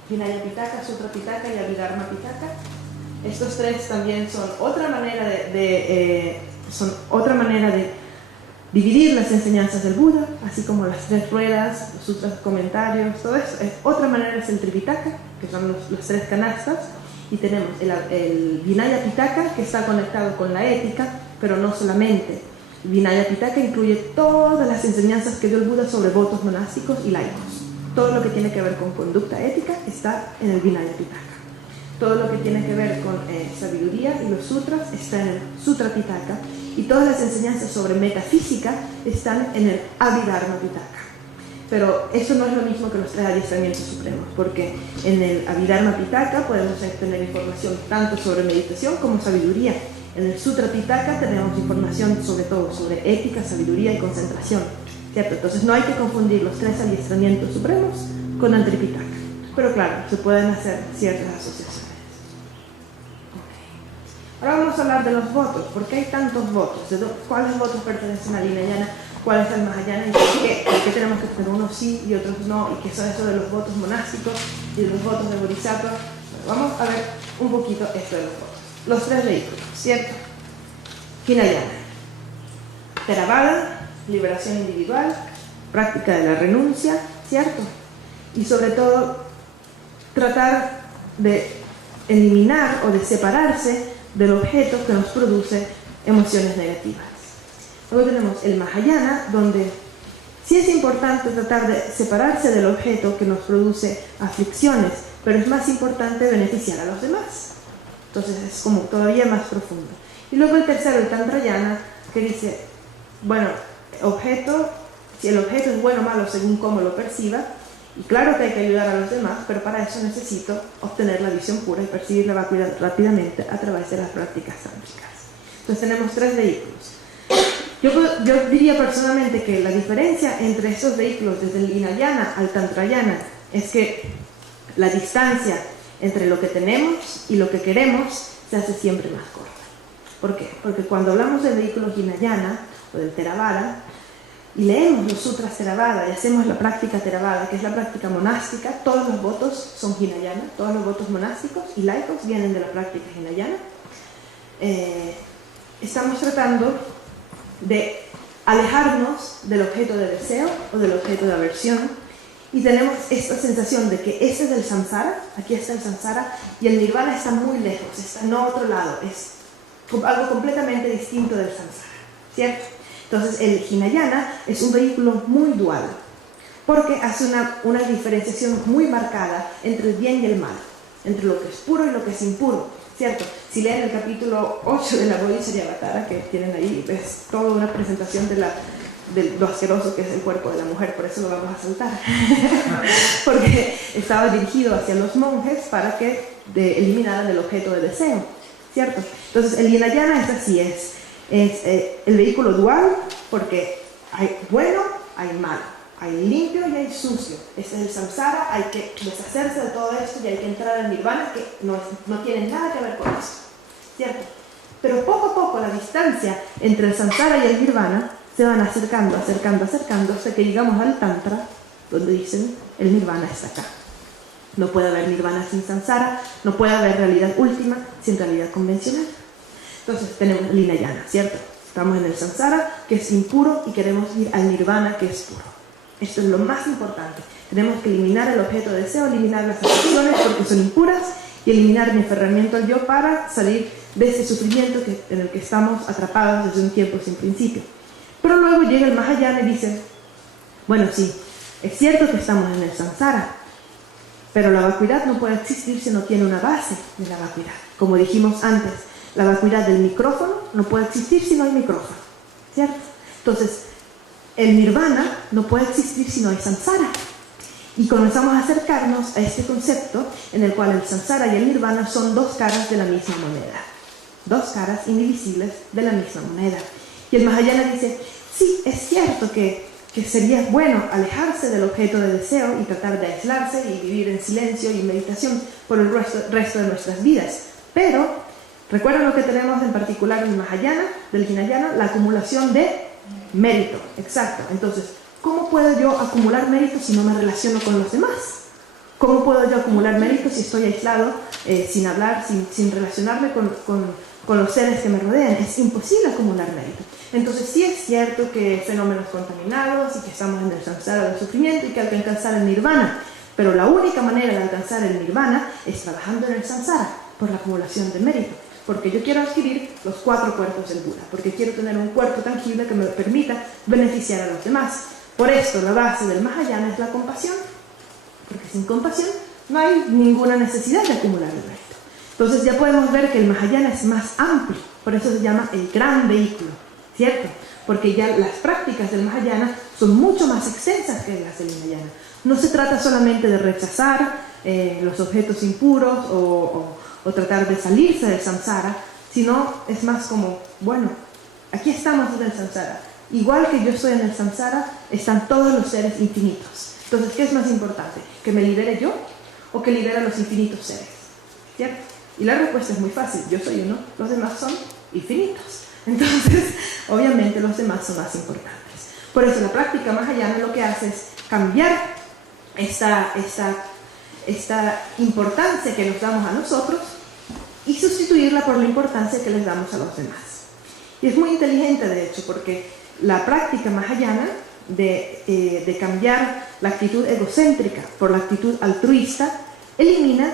Vinaya Pitaka, Sutra Pitaka y Abhidharma Pitaka. Estos tres también son otra manera de dividir las enseñanzas del Buda, así como las tres ruedas, los sutras, comentarios, todo eso. Es otra manera es el Tripitaka, que son los tres canastas, y tenemos el Vinaya Pitaka, que está conectado con la ética, pero no solamente. Vinaya Pitaka incluye todas las enseñanzas que dio el Buda sobre votos monásticos y laicos. Todo lo que tiene que ver con conducta ética está en el Vinaya Pitaka. Todo lo que tiene que ver con sabiduría y los sutras está en el Sutra Pitaka, y todas las enseñanzas sobre metafísica están en el Abhidharma Pitaka. Pero eso no es lo mismo que los tres adiestramientos supremos, porque en el Abhidharma Pitaka podemos tener información tanto sobre meditación como sabiduría. En el Sutra Pitaka tenemos información sobre todo sobre ética, sabiduría y concentración, ¿cierto? Entonces no hay que confundir los tres adiestramientos supremos con el Tripitaka. Pero claro, se pueden hacer ciertas asociaciones. Ahora vamos a hablar de los votos. ¿Por qué hay tantos votos? ¿Cuáles votos pertenecen al Hinayana? ¿Cuáles al Mahayana? ¿Y por qué tenemos que tener unos sí y otros no? ¿Y qué son eso de los votos monásticos y de los votos de Bodhisattva? Bueno, vamos a ver un poquito esto de los votos. Los tres vehículos, ¿cierto? Hinayana, Theravada, liberación individual, práctica de la renuncia, ¿cierto? Y sobre todo, tratar de eliminar o de separarse del objeto que nos produce emociones negativas. Luego tenemos el Mahayana, donde sí es importante tratar de separarse del objeto que nos produce aflicciones, pero es más importante beneficiar a los demás. Entonces es como todavía más profundo. Y luego el tercero, el Tantrayana, que dice, bueno, si el objeto es bueno o malo según cómo lo perciba, y claro que hay que ayudar a los demás, pero para eso necesito obtener la visión pura y percibir la vacuidad rápidamente a través de las prácticas tántricas. Entonces tenemos tres vehículos. Yo diría personalmente que la diferencia entre estos vehículos, desde el Hinayana al Tantrayana, es que la distancia entre lo que tenemos y lo que queremos se hace siempre más corta. ¿Por qué? Porque cuando hablamos del vehículo Hinayana o del Theravada, y leemos los sutras Theravada y hacemos la práctica Theravada, que es la práctica monástica, todos los votos son Hinayana, todos los votos monásticos y laicos vienen de la práctica Hinayana. Estamos tratando de alejarnos del objeto de deseo o del objeto de aversión y tenemos esta sensación de que ese es el samsara, aquí está el samsara y el nirvana está muy lejos, está en otro lado, es algo completamente distinto del samsara, ¿cierto? Entonces el Hinayana es un vehículo muy dual porque hace una diferenciación muy marcada entre el bien y el mal, entre lo que es puro y lo que es impuro, ¿cierto? Si leen el capítulo 8 de la Bodhisattva que tienen ahí, es toda una presentación de lo asqueroso que es el cuerpo de la mujer, por eso lo vamos a saltar. Porque estaba dirigido hacia los monjes para que eliminaran el objeto de deseo, ¿cierto? Entonces el Hinayana es así, es el vehículo dual porque hay bueno, hay malo, hay limpio y hay sucio. Este es el samsara, hay que deshacerse de todo esto y hay que entrar al nirvana que no tiene nada que ver con eso, ¿cierto? Pero poco a poco la distancia entre el samsara y el nirvana se van acercando hasta que llegamos al tantra, donde dicen el nirvana está acá. No puede haber nirvana sin samsara, no puede haber realidad última sin realidad convencional. Entonces tenemos el Hinayana, ¿cierto? Estamos en el samsara, que es impuro, y queremos ir al nirvana, que es puro. Esto es lo más importante. Tenemos que eliminar el objeto de deseo, eliminar las afecciones porque son impuras, y eliminar mi aferramiento al yo para salir de ese sufrimiento en el que estamos atrapados desde un tiempo sin principio. Pero luego llega el Mahayana y dice, bueno, sí, es cierto que estamos en el samsara, pero la vacuidad no puede existir si no tiene una base de la vacuidad. Como dijimos antes, la vacuidad del micrófono no puede existir si no hay micrófono, ¿cierto? Entonces, el nirvana no puede existir si no hay samsara. Y comenzamos a acercarnos a este concepto en el cual el samsara y el nirvana son dos caras de la misma moneda. Dos caras indivisibles de la misma moneda. Y el Mahayana dice, sí, es cierto que sería bueno alejarse del objeto de deseo y tratar de aislarse y vivir en silencio y meditación por el resto de nuestras vidas. Pero, recuerden lo que tenemos en particular en el Mahayana, del Hinayana, la acumulación de mérito. Exacto. Entonces, ¿cómo puedo yo acumular mérito si no me relaciono con los demás? ¿Cómo puedo yo acumular mérito si estoy aislado, sin hablar, sin relacionarme con los seres que me rodean? Es imposible acumular mérito. Entonces sí es cierto que fenómenos contaminados y que estamos en el samsara del sufrimiento y que hay que alcanzar el nirvana, pero la única manera de alcanzar el nirvana es trabajando en el samsara por la acumulación de mérito, porque yo quiero adquirir los 4 cuerpos del Buda, porque quiero tener un cuerpo tangible que me permita beneficiar a los demás. Por esto la base del Mahayana es la compasión, porque sin compasión no hay ninguna necesidad de acumular el mérito. Entonces ya podemos ver que el Mahayana es más amplio, por eso se llama el gran vehículo, ¿cierto? Porque ya las prácticas del Mahayana son mucho más extensas que las del Hinayana. No se trata solamente de rechazar los objetos impuros o tratar de salirse del samsara, sino es más como, bueno, aquí estamos en el samsara. Igual que yo estoy en el samsara, están todos los seres infinitos. Entonces, ¿qué es más importante? ¿Que me libere yo o que libere a los infinitos seres? ¿Cierto? Y la respuesta es muy fácil. Yo soy uno, los demás son infinitos. Entonces, obviamente los demás son más importantes. Por eso la práctica Mahayana lo que hace es cambiar esta importancia que nos damos a nosotros y sustituirla por la importancia que les damos a los demás. Y es muy inteligente, de hecho, porque la práctica Mahayana de cambiar la actitud egocéntrica por la actitud altruista elimina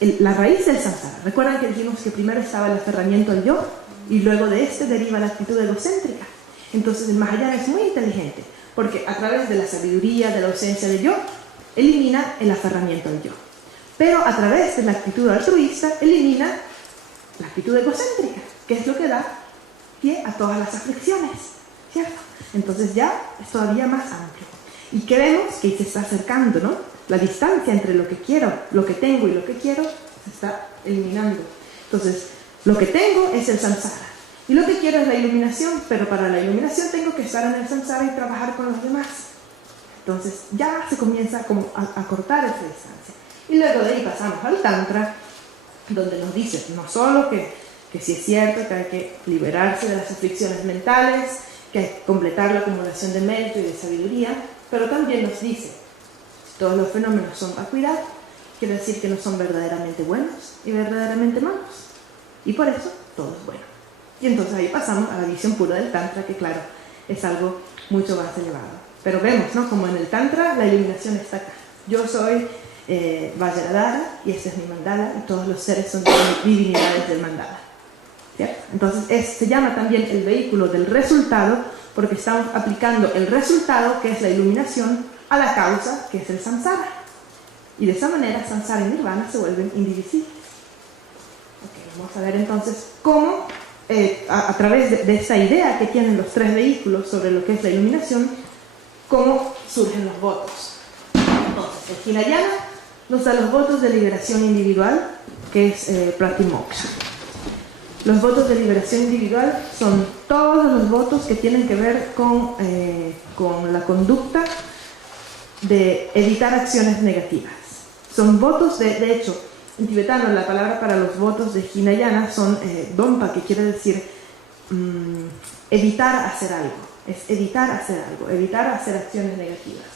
la raíz del samsara. Recuerdan que dijimos que primero estaba el aferramiento al yo y luego de este deriva la actitud egocéntrica. Entonces el Mahayana es muy inteligente porque a través de la sabiduría, de la ausencia de yo, elimina el aferramiento al yo. Pero a través de la actitud altruista elimina la actitud egocéntrica, que es lo que da pie a todas las aflicciones, ¿cierto? Entonces ya es todavía más amplio. ¿Y qué vemos? Que se está acercando, ¿no? La distancia entre lo que quiero, lo que tengo y lo que quiero se está eliminando. Entonces, lo que tengo es el samsara. Y lo que quiero es la iluminación, pero para la iluminación tengo que estar en el samsara y trabajar con los demás. Entonces, ya se comienza como a cortar esa distancia. Y luego de ahí pasamos al Tantra, donde nos dice no solo que sí es cierto que hay que liberarse de las aflicciones mentales, que hay que completar la acumulación de mérito y de sabiduría, pero también nos dice, si todos los fenómenos son acuidad, quiere decir que no son verdaderamente buenos y verdaderamente malos. Y por eso todo es bueno. Y entonces ahí pasamos a la visión pura del Tantra, que claro, es algo mucho más elevado. Pero vemos, ¿no? Como en el Tantra la iluminación está acá. Yo soy Vajradhara y este es mi mandala y todos los seres son divinidades del mandala. ¿Cierto? Entonces se llama también el vehículo del resultado porque estamos aplicando el resultado, que es la iluminación, a la causa, que es el samsara. Y de esa manera samsara y nirvana se vuelven indivisibles. Okay, vamos a ver entonces cómo a través de esta idea que tienen los tres vehículos sobre lo que es la iluminación, cómo surgen los votos. Entonces, el Hinayana nos da los votos de liberación individual, que es Pratimoksha. Los votos de liberación individual son todos los votos que tienen que ver con la conducta de evitar acciones negativas. Son votos, de hecho, en tibetano la palabra para los votos de Hinayana son dompa, que quiere decir evitar hacer algo. Es evitar hacer algo, evitar hacer acciones negativas.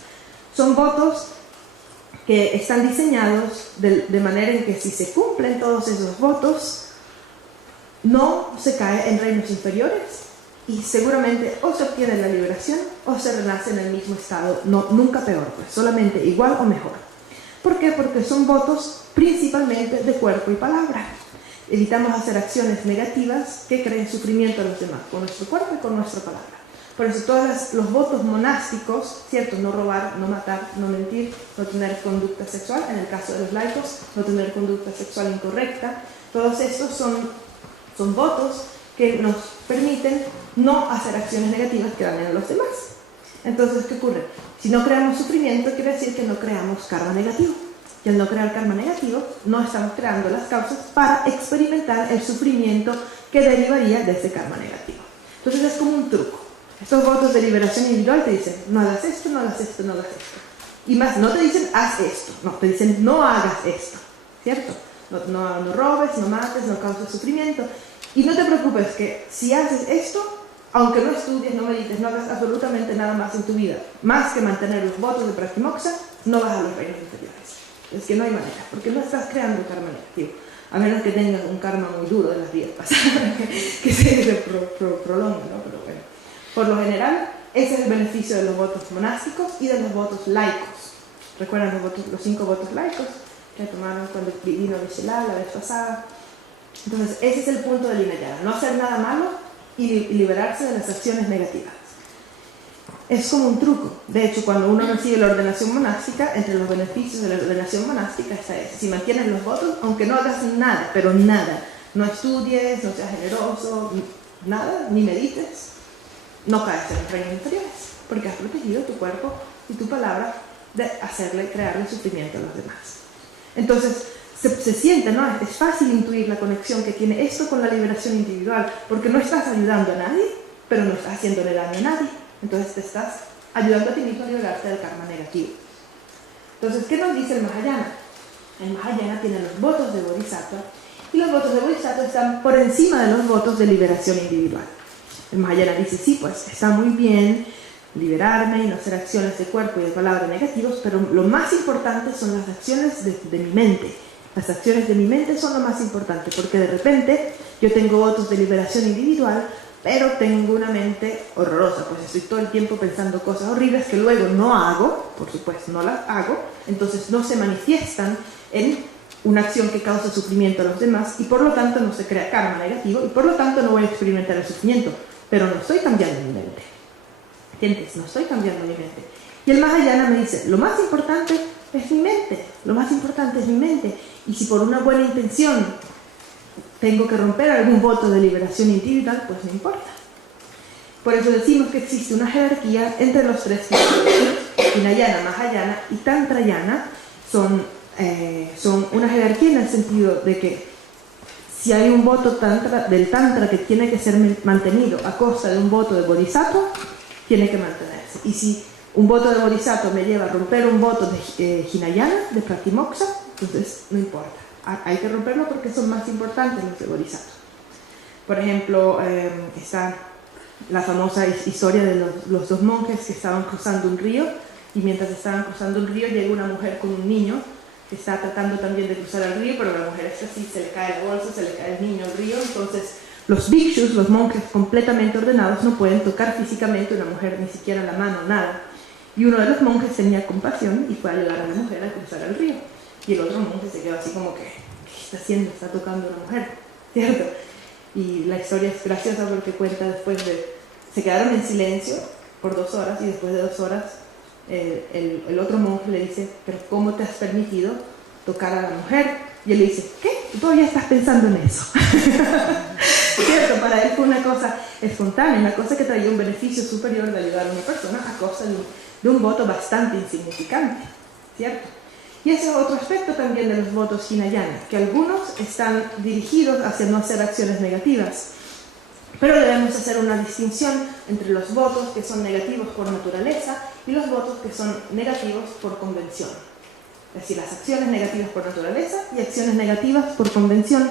Son votos que están diseñados de manera en que si se cumplen todos esos votos, no se cae en reinos inferiores y seguramente o se obtiene la liberación o se renace en el mismo estado, no, nunca peor, pues solamente igual o mejor. ¿Por qué? Porque son votos principalmente de cuerpo y palabra. Evitamos hacer acciones negativas que creen sufrimiento a los demás, con nuestro cuerpo y con nuestra palabra. Por eso todos los votos monásticos, ¿cierto? No robar, no matar, no mentir, no tener conducta sexual, en el caso de los laicos, no tener conducta sexual incorrecta, todos estos son votos que nos permiten no hacer acciones negativas que dañen a los demás. Entonces, ¿qué ocurre? Si no creamos sufrimiento, quiere decir que no creamos karma negativo. Y al no crear karma negativo, no estamos creando las causas para experimentar el sufrimiento que derivaría de ese karma negativo. Entonces es como un truco. Estos votos de liberación individual te dicen, no hagas esto, no hagas esto, no hagas esto. Y más, no te dicen, haz esto. No, te dicen, no hagas esto. ¿Cierto? No robes, no mates, no causes sufrimiento. Y no te preocupes que si haces esto, aunque no estudies, no medites, no hagas absolutamente nada más en tu vida, más que mantener los votos de Pratimoksha, no vas a los reinos inferiores. Es que no hay manera, porque no estás creando karma negativo, a menos que tengas un karma muy duro de las vidas pasadas, que se prolongue, ¿no? Pero bueno, por lo general, ese es el beneficio de los votos monásticos y de los votos laicos. ¿Recuerdan los 5 votos laicos que tomaron cuando vino Vishelal la vez pasada? Entonces, ese es el punto del Hinayana, no hacer nada malo y liberarse de las acciones negativas. Es como un truco. De hecho, cuando uno recibe la ordenación monástica, entre los beneficios de la ordenación monástica está ese. Si mantienes los votos, aunque no hagas nada, pero nada, no estudies, no seas generoso, nada, ni medites, no caes en los reinos inferiores, porque has protegido tu cuerpo y tu palabra de crearle sufrimiento a los demás. Entonces, se siente, ¿no? Es fácil intuir la conexión que tiene esto con la liberación individual, porque no estás ayudando a nadie, pero no estás haciéndole daño a nadie. Entonces te estás ayudando a ti mismo a liberarte del karma negativo. Entonces, ¿qué nos dice el Mahayana? El Mahayana tiene los votos de Bodhisattva y los votos de Bodhisattva están por encima de los votos de liberación individual. El Mahayana dice, sí, pues está muy bien liberarme y no hacer acciones de cuerpo y de palabra negativos, pero lo más importante son las acciones de mi mente. Las acciones de mi mente son lo más importante, porque de repente yo tengo votos de liberación individual, pero tengo una mente horrorosa, pues estoy todo el tiempo pensando cosas horribles que luego no hago, por supuesto no las hago, entonces no se manifiestan en una acción que causa sufrimiento a los demás y por lo tanto no se crea karma negativo y por lo tanto no voy a experimentar el sufrimiento, pero no estoy cambiando mi mente. ¿Entiendes? No estoy cambiando mi mente. Y el Mahayana me dice, lo más importante es mi mente, lo más importante es mi mente, y si por una buena intención tengo que romper algún voto de liberación individual, pues no importa. Por eso decimos que existe una jerarquía entre los tres filosofías. Hinayana, Mahayana y Tantrayana son una jerarquía en el sentido de que si hay un voto del Tantra que tiene que ser mantenido a costa de un voto de Bodhisattva, tiene que mantenerse. Y si un voto de Bodhisattva me lleva a romper un voto de Hinayana, de Pratimoksha, entonces no importa. Hay que romperlo porque son más importantes los de Bodhisattva. Por ejemplo, está la famosa historia de los dos monjes que estaban cruzando un río, y mientras estaban cruzando un río llega una mujer con un niño que está tratando también de cruzar el río, pero la mujer es así, se le cae la bolsa, se le cae el niño al río. Entonces los bhikshus, los monjes completamente ordenados, no pueden tocar físicamente a una mujer, ni siquiera la mano, nada. Y uno de los monjes tenía compasión y fue a ayudar a la mujer a cruzar el río. Y el otro monje se quedó así como que, ¿qué está haciendo? Está tocando a una mujer, ¿cierto? Y la historia es graciosa porque cuenta después de... Se quedaron en silencio por 2 horas, y después de 2 horas el otro monje le dice, ¿pero cómo te has permitido tocar a la mujer? Y él le dice, ¿qué? ¿Tú todavía estás pensando en eso? ¿Cierto? Para él fue una cosa espontánea, una cosa que traía un beneficio superior de ayudar a una persona a costa de un voto bastante insignificante, ¿cierto? Y ese es otro aspecto también de los votos Hinayana, que algunos están dirigidos hacia no hacer acciones negativas, pero debemos hacer una distinción entre los votos que son negativos por naturaleza y los votos que son negativos por convención. Es decir, las acciones negativas por naturaleza y acciones negativas por convención.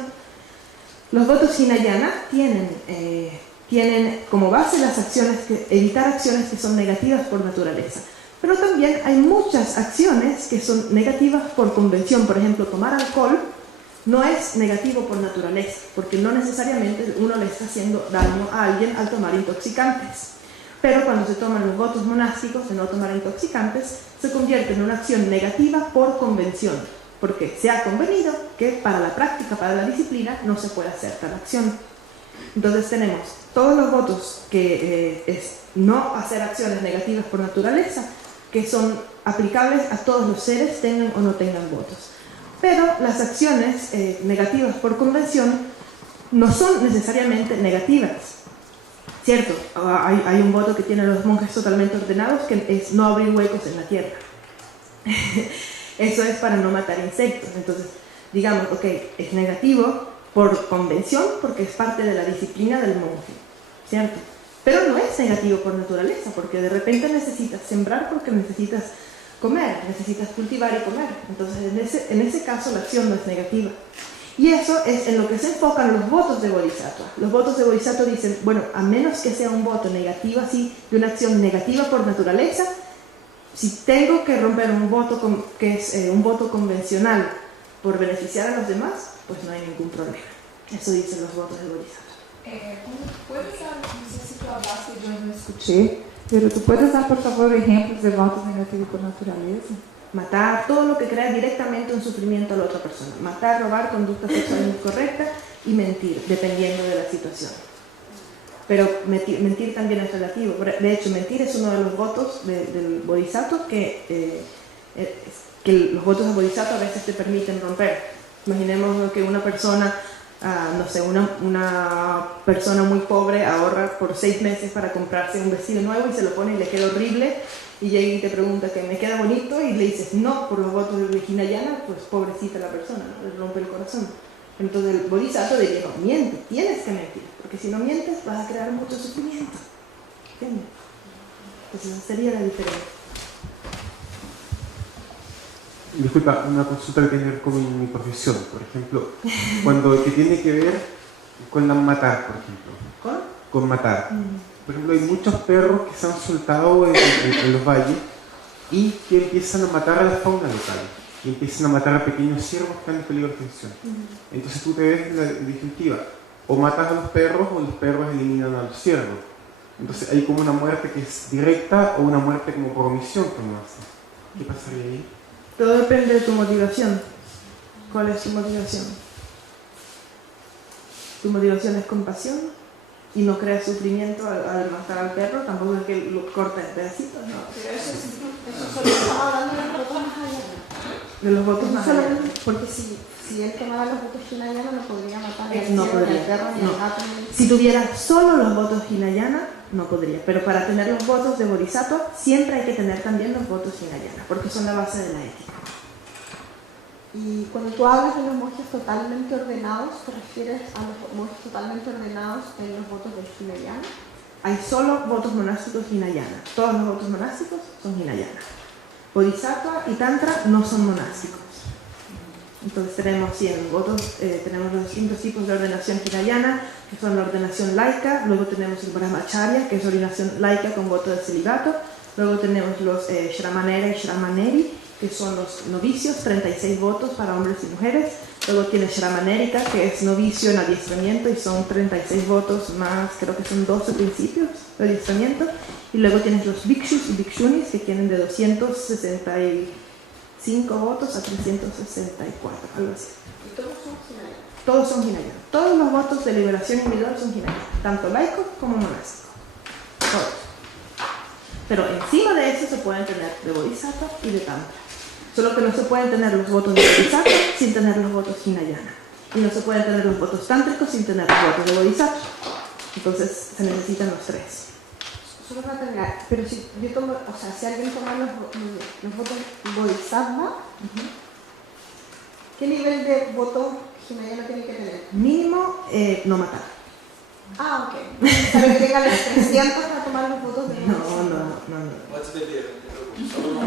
Los votos Hinayana tienen como base las acciones evitar acciones que son negativas por naturaleza. Pero también hay muchas acciones que son negativas por convención. Por ejemplo, tomar alcohol no es negativo por naturaleza, porque no necesariamente uno le está haciendo daño a alguien al tomar intoxicantes. Pero cuando se toman los votos monásticos de no tomar intoxicantes, se convierte en una acción negativa por convención, porque se ha convenido que para la práctica, para la disciplina, no se puede hacer tal acción. Entonces tenemos todos los votos que es no hacer acciones negativas por naturaleza, que son aplicables a todos los seres, tengan o no tengan votos. Pero las acciones negativas por convención no son necesariamente negativas, ¿cierto? Hay un voto que tienen los monjes totalmente ordenados, que es no abrir huecos en la tierra. Eso es para no matar insectos. Entonces, digamos, ok, es negativo por convención porque es parte de la disciplina del monje, ¿cierto? Pero no es negativo por naturaleza, porque de repente necesitas sembrar porque necesitas comer, necesitas cultivar y comer. Entonces, en ese caso, la acción no es negativa. Y eso es en lo que se enfocan los votos de Bodhisattva. Los votos de Bodhisattva dicen, bueno, a menos que sea un voto negativo, así, de una acción negativa por naturaleza, si tengo que romper un voto que es un voto convencional por beneficiar a los demás, pues no hay ningún problema. Eso dicen los votos de Bodhisattva. ¿Puedes dar, no sé si tú hablaste, yo no escuché, pero tú puedes dar, por favor, ejemplos de votos negativos por naturaleza? Matar, todo lo que crea directamente un sufrimiento a la otra persona. Matar, robar, conducta sexual incorrecta y mentir, dependiendo de la situación. Pero mentir también es relativo. De hecho, mentir es uno de los votos del Bodhisattva que los votos de Bodhisattva a veces te permiten romper. Imaginemos que una persona, no sé, una persona muy pobre ahorra por 6 meses para comprarse un vestido nuevo y se lo pone y le queda horrible, y llega y te pregunta que me queda bonito y le dices no por los votos de Hinayana, pues pobrecita la persona, ¿no? Le rompe el corazón. Entonces el Bodhisattva diría, no, miente, tienes que mentir, porque si no mientes vas a crear mucho sufrimiento. ¿Entiendes? Entonces esa sería la diferencia. Disculpa, una consulta que tiene que ver con mi profesión, por ejemplo, que tiene que ver con matar, por ejemplo. Con matar. Por ejemplo, hay muchos perros que se han soltado en los valles y que empiezan a matar a la fauna local, y empiezan a matar a pequeños ciervos que están en peligro de extinción. Entonces tú te ves en la disyuntiva, o matas a los perros o los perros eliminan a los ciervos. Entonces hay como una muerte que es directa o una muerte como por omisión que uno hace. ¿Qué pasaría ahí? Todo depende de tu motivación. ¿Cuál es tu motivación? ¿Tu motivación es compasión? ¿Y no creas sufrimiento al matar al perro? Tampoco es que lo cortes en pedacitos, ¿no? Pero eso solo estamos hablando de los votos más allá. De los votos más allá. Porque si él tomara los votos Hinayana no podría matar No ni podría. al perro, ni al gato. Si tuviera solo los votos Hinayana, no podría. Pero para tener los votos de Bodhisattva, siempre hay que tener también los votos Hinayana, porque son la base de la ética. Y cuando tú hablas de los monjes totalmente ordenados, ¿te refieres a los monjes totalmente ordenados en los votos de Hinayana? Hay solo votos monásticos Hinayana. Todos los votos monásticos son Hinayana. Bodhisattva y Tantra no son monásticos. Entonces tenemos 100 votos, tenemos los distintos tipos de ordenación hinayana, que son la ordenación laica, luego tenemos el brahmacharya, que es ordenación laica con voto de celibato, luego tenemos los shramanera y shramaneri, que son los novicios, 36 votos para hombres y mujeres, luego tienes shramanérika, que es novicio en adiestramiento y son 36 votos más, creo que son 12 principios de adiestramiento, y luego tienes los bhikshus y bhikshunis, que tienen de 265 votos a 364, algo así. ¿Y todos son hinayanas? Todos son hinayanas. Todos los votos de liberación individual son hinayanas, tanto laicos como monásticos. Todos. Pero encima de eso se pueden tener de bodhisattva y de tantra. Solo que no se pueden tener los votos de bodhisattva sin tener los votos hinayana. Y no se pueden tener los votos tántricos sin tener los votos de bodhisattva. Entonces se necesitan los tres. Solo para terminar, pero si yo tomo, o sea, si alguien toma los votos bodhisattva, ¿qué nivel de voto hinayana tiene que tener? Mínimo, no matar. Ah, ok. Para que tenga los 300 para tomar los votos de bodhisattva. No. Puedes beber, solo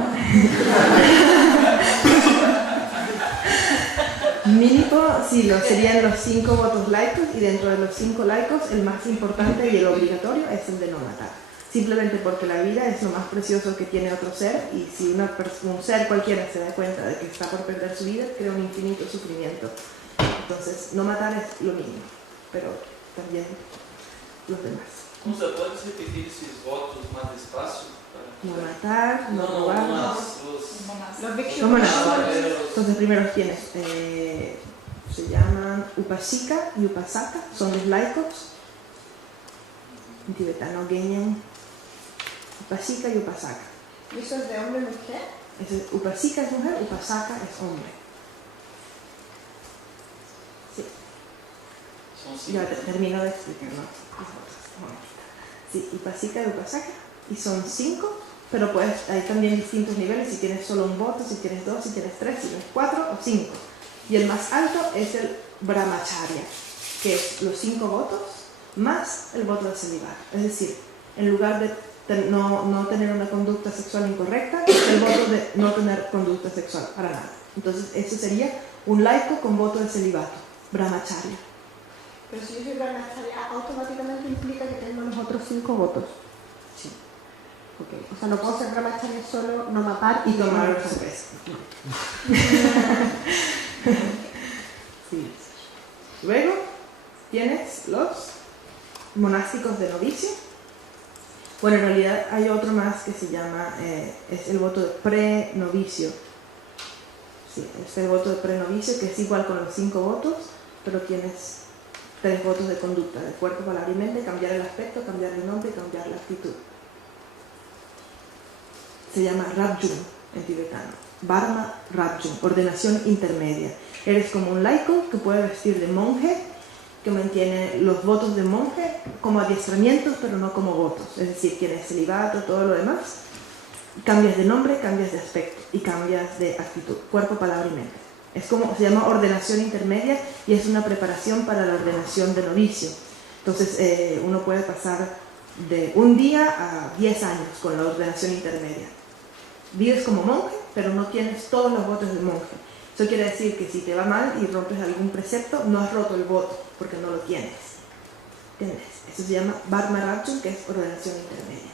Mínimo, sí, serían los 5 votos laicos, y dentro de los 5 laicos, el más importante y el obligatorio es el de no matar. Simplemente porque la vida es lo más precioso que tiene otro ser, y si un ser cualquiera se da cuenta de que está por perder su vida, crea un infinito sufrimiento. Entonces, no matar es lo mínimo, pero también los demás. Musa, ¿puedes repetir esos votos más despacio? No matar, no robar. Los bhikshus. ¿Cómo no? Entonces, primero tienes, se llaman Upasika y Upasaka, son los laicos. En tibetano, Genyen, Upasika y Upasaka. ¿Y eso es de hombre y mujer? Upasika es mujer, Upasaka es hombre. Sí. Ya termino de explicar, ¿no? Sí, Upasika y Upasaka, y son 5, pero hay también distintos niveles, si tienes solo un voto, si tienes 2, si tienes 3, si tienes 4 o 5. Y el más alto es el Brahmacharya, que es los 5 votos más el voto de celibato. Es decir, en lugar de no tener una conducta sexual incorrecta, el voto de no tener conducta sexual para nada. Entonces, eso sería un laico con voto de celibato, Brahmacharya. Pero si yo soy brahmacharya, automáticamente implica que tengo los otros 5 votos. Sí. Okay. O sea, no puedo ser brahmacharya solo, no matar Y tomar cerveza. Sí. Luego tienes los monásticos de novicio. Bueno, en realidad hay otro más que se llama, es el voto de pre-novicio. Sí, es el voto de pre-novicio, que es igual con los 5 votos, pero tienes 3 votos de conducta, de cuerpo, palabra y mente: cambiar el aspecto, cambiar el nombre y cambiar la actitud. Se llama Rabjun en tibetano. Varma Rabjun, ordenación intermedia. Eres como un laico que puede vestir de monje, que mantiene los votos de monje como adiestramientos, pero no como votos. Es decir, tienes celibato, todo lo demás. Cambias de nombre, cambias de aspecto y cambias de actitud, cuerpo, palabra y mente. Es como, se llama ordenación intermedia, y es una preparación para la ordenación de novicio. Entonces, uno puede pasar de un día a 10 años con la ordenación intermedia. Vives como monje, pero no tienes todos los votos de monje. Eso quiere decir que si te va mal y rompes algún precepto, no has roto el voto, porque no lo tienes. ¿Entiendes? Eso se llama Varma Rabjun, que es ordenación intermedia.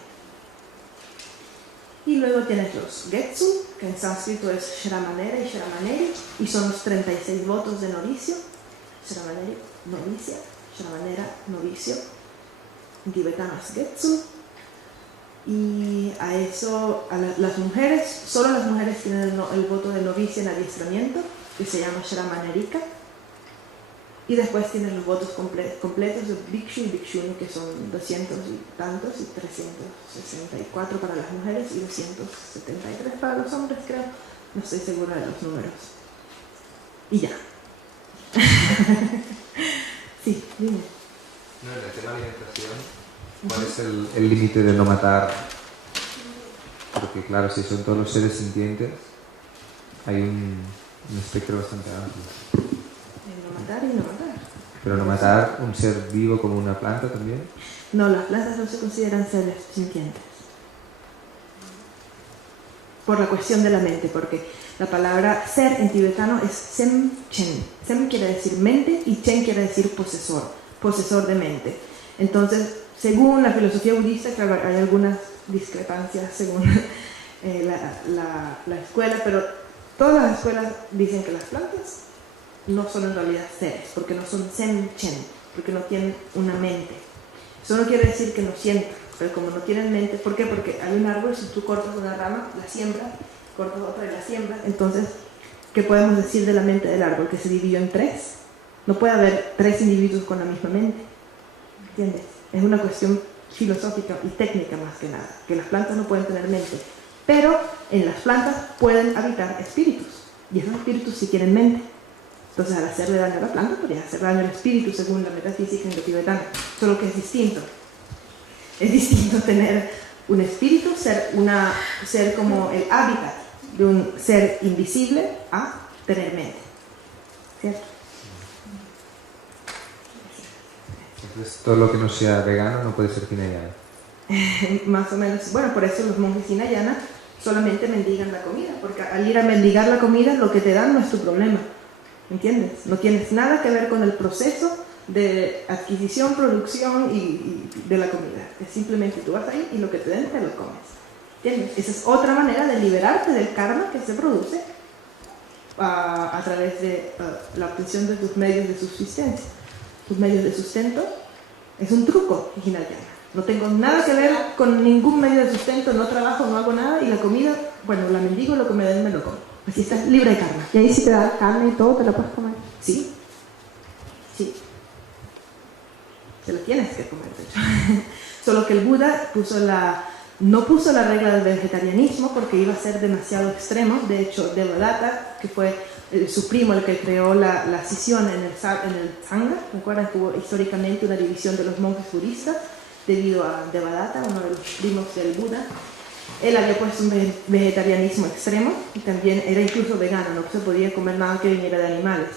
Y luego tienes los Getsu, que en sánscrito es Shramanera y Shramaneri, y son los 36 votos de novicio. Shramaneri, novicia; Shramanera, novicio. En tibetano es Getsu. Y a eso, las mujeres, solo las mujeres tienen el voto de novicia en adiestramiento, que se llama Shramanérika. Y después tienen los votos completos de Bhikshu y Bhikshuni, que son 200 y tantos, y 364 para las mujeres y 273 para los hombres, creo. No estoy segura de los números. Y ya. Sí, dime. No, en el tema de alimentación, ¿cuál es el límite de no matar? Porque claro, si son todos los seres sintientes, hay un espectro bastante amplio. No matar y no matar. Pero no matar un ser vivo como una planta también. No, las plantas no se consideran seres sintientes. Por la cuestión de la mente, porque La palabra ser en tibetano es sem chen. Sem quiere decir mente y chen quiere decir posesor de mente. Entonces, según la filosofía budista, claro, hay algunas discrepancias según la escuela, pero todas las escuelas dicen que las plantas no son en realidad seres, porque no son sem chen, porque no tienen una mente. Eso no quiere decir que no sientan, pero como no tienen mente, ¿por qué? Porque hay un árbol, si tú cortas una rama, la siembras, cortas otra y la siembras, entonces, ¿qué podemos decir de la mente del árbol? Que se dividió en tres. No puede haber tres individuos con la misma mente, ¿entiendes? Es una cuestión filosófica y técnica más que nada, que las plantas no pueden tener mente, pero en las plantas pueden habitar espíritus, y esos espíritus sí tienen mente. Entonces, al hacerle daño a la planta, podría hacer daño al espíritu según la metafísica en lo tibetano, solo que es distinto. Es distinto tener un espíritu, ser como el hábitat de un ser invisible, a tener mente, ¿cierto? Entonces, todo lo que no sea vegano no puede ser hinayana. Más o menos. Bueno, por eso los monjes hinayana solamente mendigan la comida, porque al ir a mendigar la comida, lo que te dan no es tu problema, ¿entiendes? No tienes nada que ver con el proceso de adquisición, producción y de la comida. Es simplemente tú vas ahí y lo que te den te lo comes, ¿entiendes? Esa es otra manera de liberarte del karma que se produce a través de la obtención de tus medios de subsistencia. Tus medios de sustento es un truco hinayana. No tengo nada que ver con ningún medio de sustento, no trabajo, no hago nada, y la comida, bueno, la mendigo, lo que me den me lo como. Así estás libre de karma. Y ahí si te da carne y todo, te la puedes comer. Sí, sí. Te lo tienes que comer, de hecho. Solo que el Buda no puso la regla del vegetarianismo porque iba a ser demasiado extremo. De hecho, Devadatta, que fue su primo el que creó la escisión en el Sangha, recuerdan que hubo históricamente una división de los monjes budistas debido a Devadatta, uno de los primos del Buda. Él había puesto un vegetarianismo extremo y también era incluso vegano, no se podía comer nada que viniera de animales.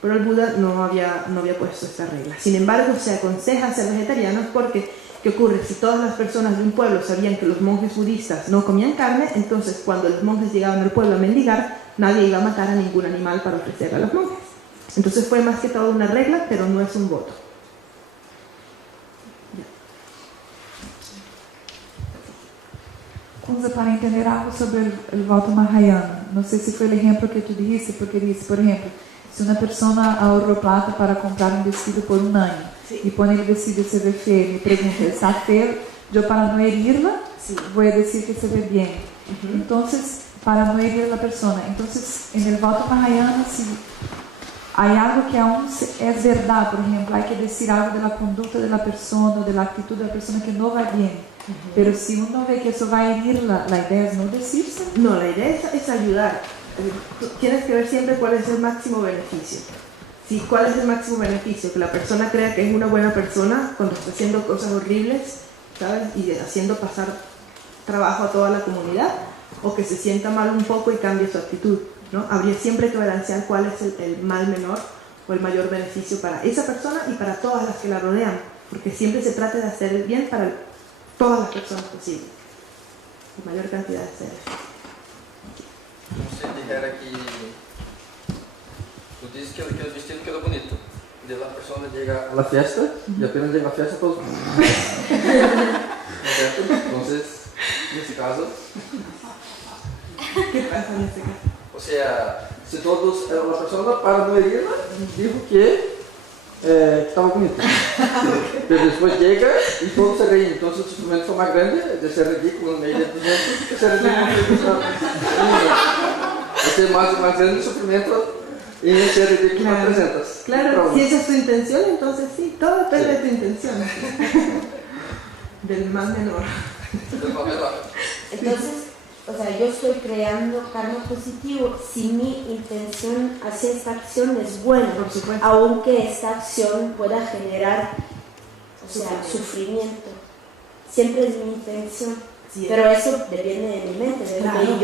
Pero el Buda no había puesto esta regla. Sin embargo, se aconseja ser vegetarianos porque, ¿qué ocurre? Si todas las personas de un pueblo sabían que los monjes budistas no comían carne, entonces cuando los monjes llegaban al pueblo a mendigar, nadie iba a matar a ningún animal para ofrecer a los monjes. Entonces fue más que todo una regla, pero no es un voto. Kunza, para entender algo sobre el voto Mahayana, no sé si fue el ejemplo que tú dijiste, porque dice, por ejemplo, si una persona ahorró plata para comprar un vestido por un año, sí, y cuando el vestido se ve feo, me pregunta, ¿está feo? Yo para no herirla, sí, voy a decir que se ve bien. Entonces, para no herir a la persona. Entonces, en el voto Mahayana, si hay algo que aún es verdad, por ejemplo, hay que decir algo de la conducta de la persona, de la actitud de la persona que no va bien. Pero si uno ve que eso va a herir, la idea es no decirse. No, la idea es ayudar. Tienes que ver siempre cuál es el máximo beneficio. Sí, ¿cuál es el máximo beneficio? Que la persona crea que es una buena persona cuando está haciendo cosas horribles, ¿sabes? Y haciendo pasar trabajo a toda la comunidad, o que se sienta mal un poco y cambie su actitud, ¿no? Habría siempre que balancear cuál es el mal menor o el mayor beneficio para esa persona y para todas las que la rodean, porque siempre se trata de hacer el bien para todas las personas posibles, la mayor cantidad de seres. Você dijera que tú dices que el vestido quedó bonito. De la persona llega a la fiesta y apenas llega a la fiesta todos. ¿No es cierto? Entonces, en este caso, ¿qué pasa en este caso? O sea, si todos, la persona para no herirla dijo que estaba bonito. Pero después llega y todos se ríen. Entonces el sufrimiento fue más grande de ser ridículo en medio de tus que ser ridículo. Es más grande el sufrimiento y el ser ridículo que presentas. Claro, si esa es tu intención, entonces sí, todo depende de tu intención. Del más menor. Entonces, o sea, yo estoy creando karma positivo si mi intención hacia esta acción es buena, por supuesto, aunque esta acción pueda generar, o sea, sufrimiento. Siempre es mi intención, sí, pero eso depende de mi mente, de claro, que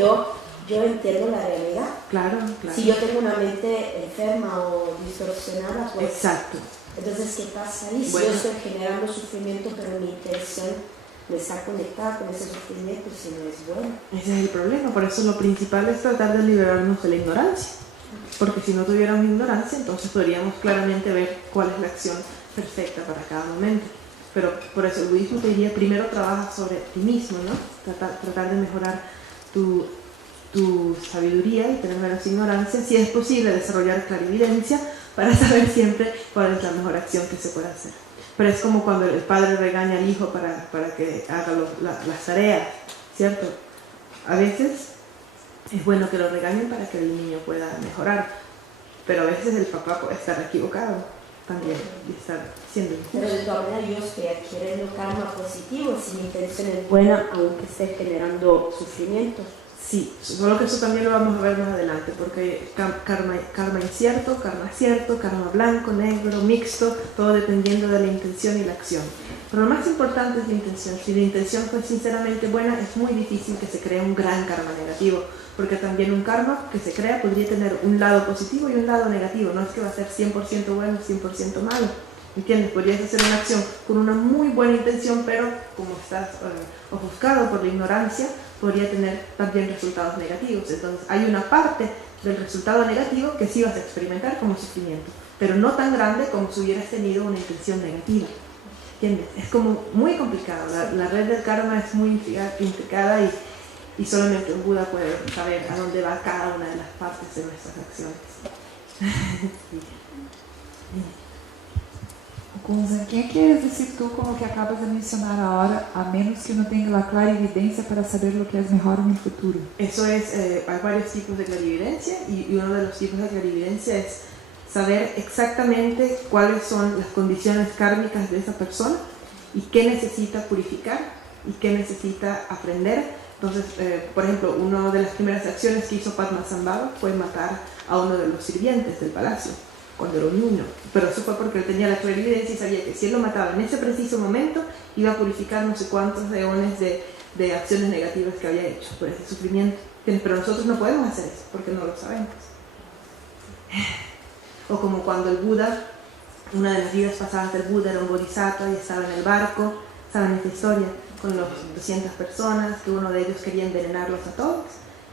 yo entiendo la realidad. Claro, claro. Si yo tengo una mente enferma o distorsionada, pues... Exacto. Entonces, ¿qué pasa ahí? Bueno, si yo estoy generando sufrimiento, pero mi intención no está conectada con ese sufrimiento si no es bueno. Ese es el problema, por eso lo principal es tratar de liberarnos de la ignorancia. Porque si no tuviéramos ignorancia, entonces podríamos claramente ver cuál es la acción perfecta para cada momento. Pero por eso el budismo te diría, primero trabaja sobre ti mismo, ¿no? Tratar de mejorar tu sabiduría y tener menos ignorancia. Si es posible, desarrollar clarividencia para saber siempre cuál es la mejor acción que se puede hacer. Pero es como cuando el padre regaña al hijo para que haga las tareas, ¿cierto? A veces es bueno que lo regañen para que el niño pueda mejorar, pero a veces el papá puede estar equivocado también y estar siendo injusto. Pero de todas maneras yo estoy adquiriendo karma positivo si mi intención es buena, aunque esté generando sufrimiento. Sí, solo que eso también lo vamos a ver más adelante, porque hay karma incierto, karma cierto, karma blanco, negro, mixto, todo dependiendo de la intención y la acción. Pero lo más importante es la intención. Si la intención fue sinceramente buena, es muy difícil que se cree un gran karma negativo, porque también un karma que se crea podría tener un lado positivo y un lado negativo. No es que va a ser 100% bueno y 100% malo. ¿Entiendes? Podrías hacer una acción con una muy buena intención, pero como estás ofuscado por la ignorancia, podría tener también resultados negativos. Entonces hay una parte del resultado negativo que sí vas a experimentar como sufrimiento, pero no tan grande como si hubieras tenido una intención negativa. ¿Entiendes? Es como muy complicado. La red del karma es muy intricada y solamente un Buda puede saber a dónde va cada una de las partes de nuestras acciones. Gunza, ¿qué quieres decir tú con lo que acabas de mencionar ahora, a menos que uno tenga la clarividencia para saber lo que es mejor en el futuro? Eso es, hay varios tipos de clarividencia y uno de los tipos de clarividencia es saber exactamente cuáles son las condiciones kármicas de esa persona y qué necesita purificar y qué necesita aprender. Entonces, por ejemplo, una de las primeras acciones que hizo Padmasambhava fue matar a uno de los sirvientes del palacio cuando era un niño, pero eso fue porque él tenía la clarividencia y sabía que si él lo mataba en ese preciso momento iba a purificar no sé cuántos eones de acciones negativas que había hecho por ese sufrimiento. Pero nosotros no podemos hacer eso porque no lo sabemos. O como cuando el Buda, una de las vidas pasadas del Buda era un bodhisattva y estaba en el barco, saben esta historia, con los 200 personas, que uno de ellos quería envenenarlos a todos.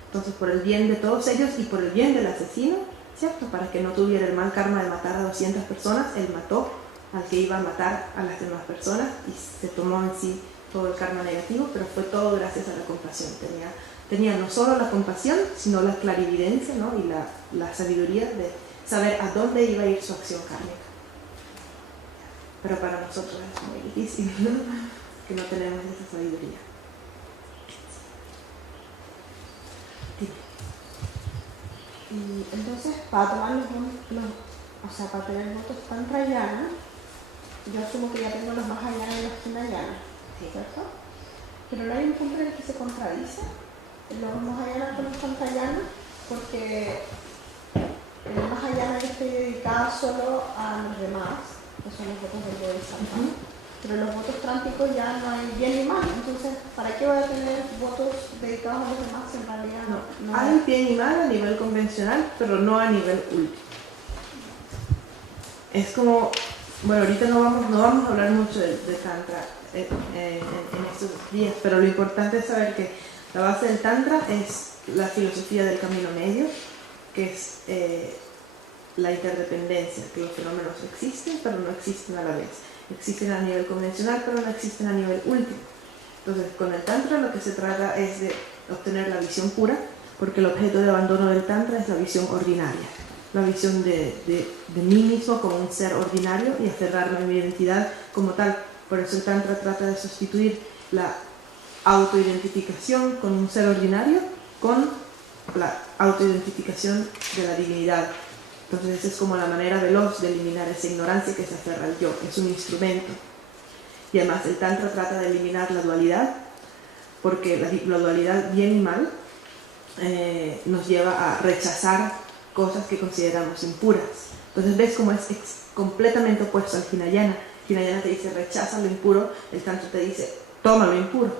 Entonces, por el bien de todos ellos y por el bien del asesino, ¿cierto? Para que no tuviera el mal karma de matar a 200 personas, él mató al que iba a matar a las demás personas y se tomó en sí todo el karma negativo, pero fue todo gracias a la compasión. Tenía no solo la compasión, sino la clarividencia, ¿no? Y la sabiduría de saber a dónde iba a ir su acción kármica. Pero para nosotros es muy difícil, ¿no? Que no tenemos esa sabiduría. Y entonces, para tomar para tener votos tantrayana, yo asumo que ya tengo los mahayana y los hinayana, ¿cierto? Pero no hay un punto en el que se contradice los mahayana con los tantrayana, porque el mahayana yo estoy dedicada solo a los demás, que son los votos del bodhisattva. Pero los votos tránticos ya no hay bien ni mal, entonces ¿para qué voy a tener votos dedicados a los demás en realidad? No hay bien y mal a nivel convencional, pero no a nivel último. Es como, bueno, ahorita no vamos a hablar mucho de Tantra en estos días, pero lo importante es saber que la base del Tantra es la filosofía del camino medio, que es la interdependencia, que los fenómenos existen, pero no existen a la vez. Existen a nivel convencional, pero no existen a nivel último. Entonces, con el Tantra lo que se trata es de obtener la visión pura, porque el objeto de abandono del Tantra es la visión ordinaria, la visión de mí mismo como un ser ordinario y aferrarme a mi identidad como tal. Por eso el Tantra trata de sustituir la autoidentificación con un ser ordinario con la autoidentificación de la divinidad. Entonces esa es como la manera veloz de eliminar esa ignorancia que se aferra al yo, es un instrumento. Y además el Tantra trata de eliminar la dualidad, porque la dualidad bien y mal nos lleva a rechazar cosas que consideramos impuras. Entonces ves cómo es completamente opuesto al Hinayana. Hinayana te dice rechaza lo impuro, el Tantra te dice toma lo impuro,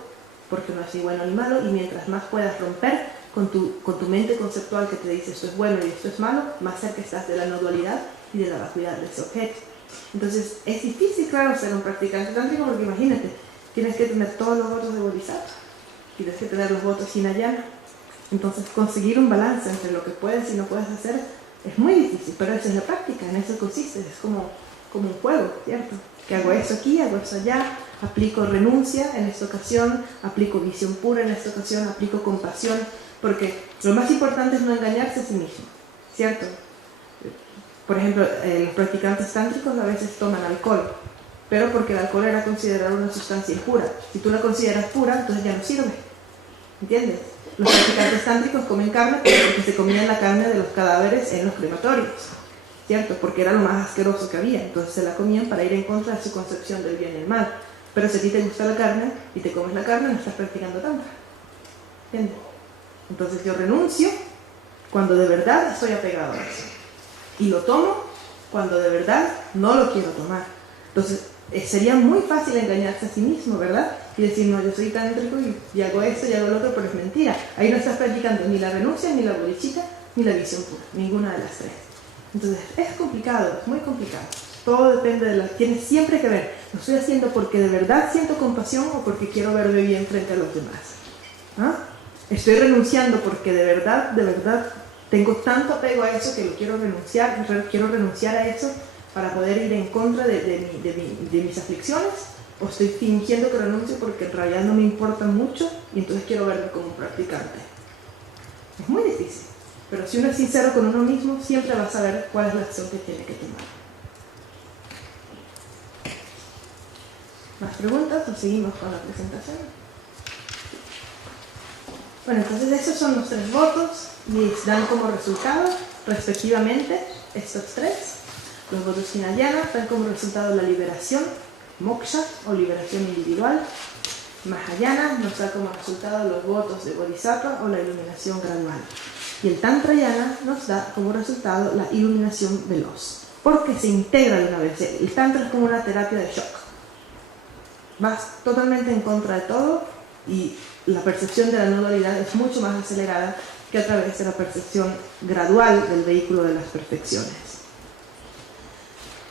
porque no es ni bueno ni malo, y mientras más puedas romper con tu mente conceptual que te dice esto es bueno y esto es malo, más cerca estás de la no dualidad y de la vacuidad de ese objeto. Entonces es difícil, claro, ser un practicante tántrico, porque imagínate, tienes que tener todos los votos de Bodhisattva, tienes que tener los votos Hinayana. Entonces conseguir un balance entre lo que puedes y no puedes hacer es muy difícil, pero esa es la práctica, en eso consiste, es como un juego, ¿cierto? Que hago eso aquí, hago eso allá, aplico renuncia en esta ocasión, aplico visión pura en esta ocasión, aplico compasión, porque lo más importante es no engañarse a sí mismo, ¿cierto? Por ejemplo, los practicantes tántricos a veces toman alcohol, pero porque el alcohol era considerado una sustancia impura. Si tú la consideras pura, entonces ya no sirve, ¿entiendes? Los practicantes tántricos comen carne porque se comían la carne de los cadáveres en los crematorios, ¿cierto? Porque era lo más asqueroso que había, entonces se la comían para ir en contra de su concepción del bien y el mal. Pero si a ti te gusta la carne y te comes la carne, no estás practicando tantra, ¿entiendes? Entonces yo renuncio cuando de verdad estoy apegado a eso, y lo tomo cuando de verdad no lo quiero tomar. Entonces sería muy fácil engañarse a sí mismo, ¿verdad? Y decir, no, yo soy tántrico y hago esto y hago lo otro, pero es mentira. Ahí no estás practicando ni la renuncia, ni la bodhicitta, ni la visión pura, ninguna de las tres. Entonces es complicado, es muy complicado. Todo depende de tienes siempre que ver, ¿lo estoy haciendo porque de verdad siento compasión o porque quiero verme bien frente a los demás? ¿Ah? Estoy renunciando porque de verdad tengo tanto apego a eso que lo quiero renunciar a eso para poder ir en contra de mis aflicciones, o estoy fingiendo que renuncio porque en realidad no me importa mucho y entonces quiero verme como un practicante. Es muy difícil, pero si uno es sincero con uno mismo, siempre va a saber cuál es la acción que tiene que tomar. ¿Más preguntas o seguimos con la presentación? Bueno, entonces esos son los tres votos y dan como resultado, respectivamente, estos tres. Los votos Hinayana dan como resultado la liberación, moksha o liberación individual. Mahayana nos da como resultado los votos de Bodhisattva o la iluminación gradual. Y el Tantrayana nos da como resultado la iluminación veloz, porque se integra de una vez. El Tantra es como una terapia de shock. Vas totalmente en contra de todo y la percepción de la no dualidad es mucho más acelerada que a través de la percepción gradual del vehículo de las perfecciones.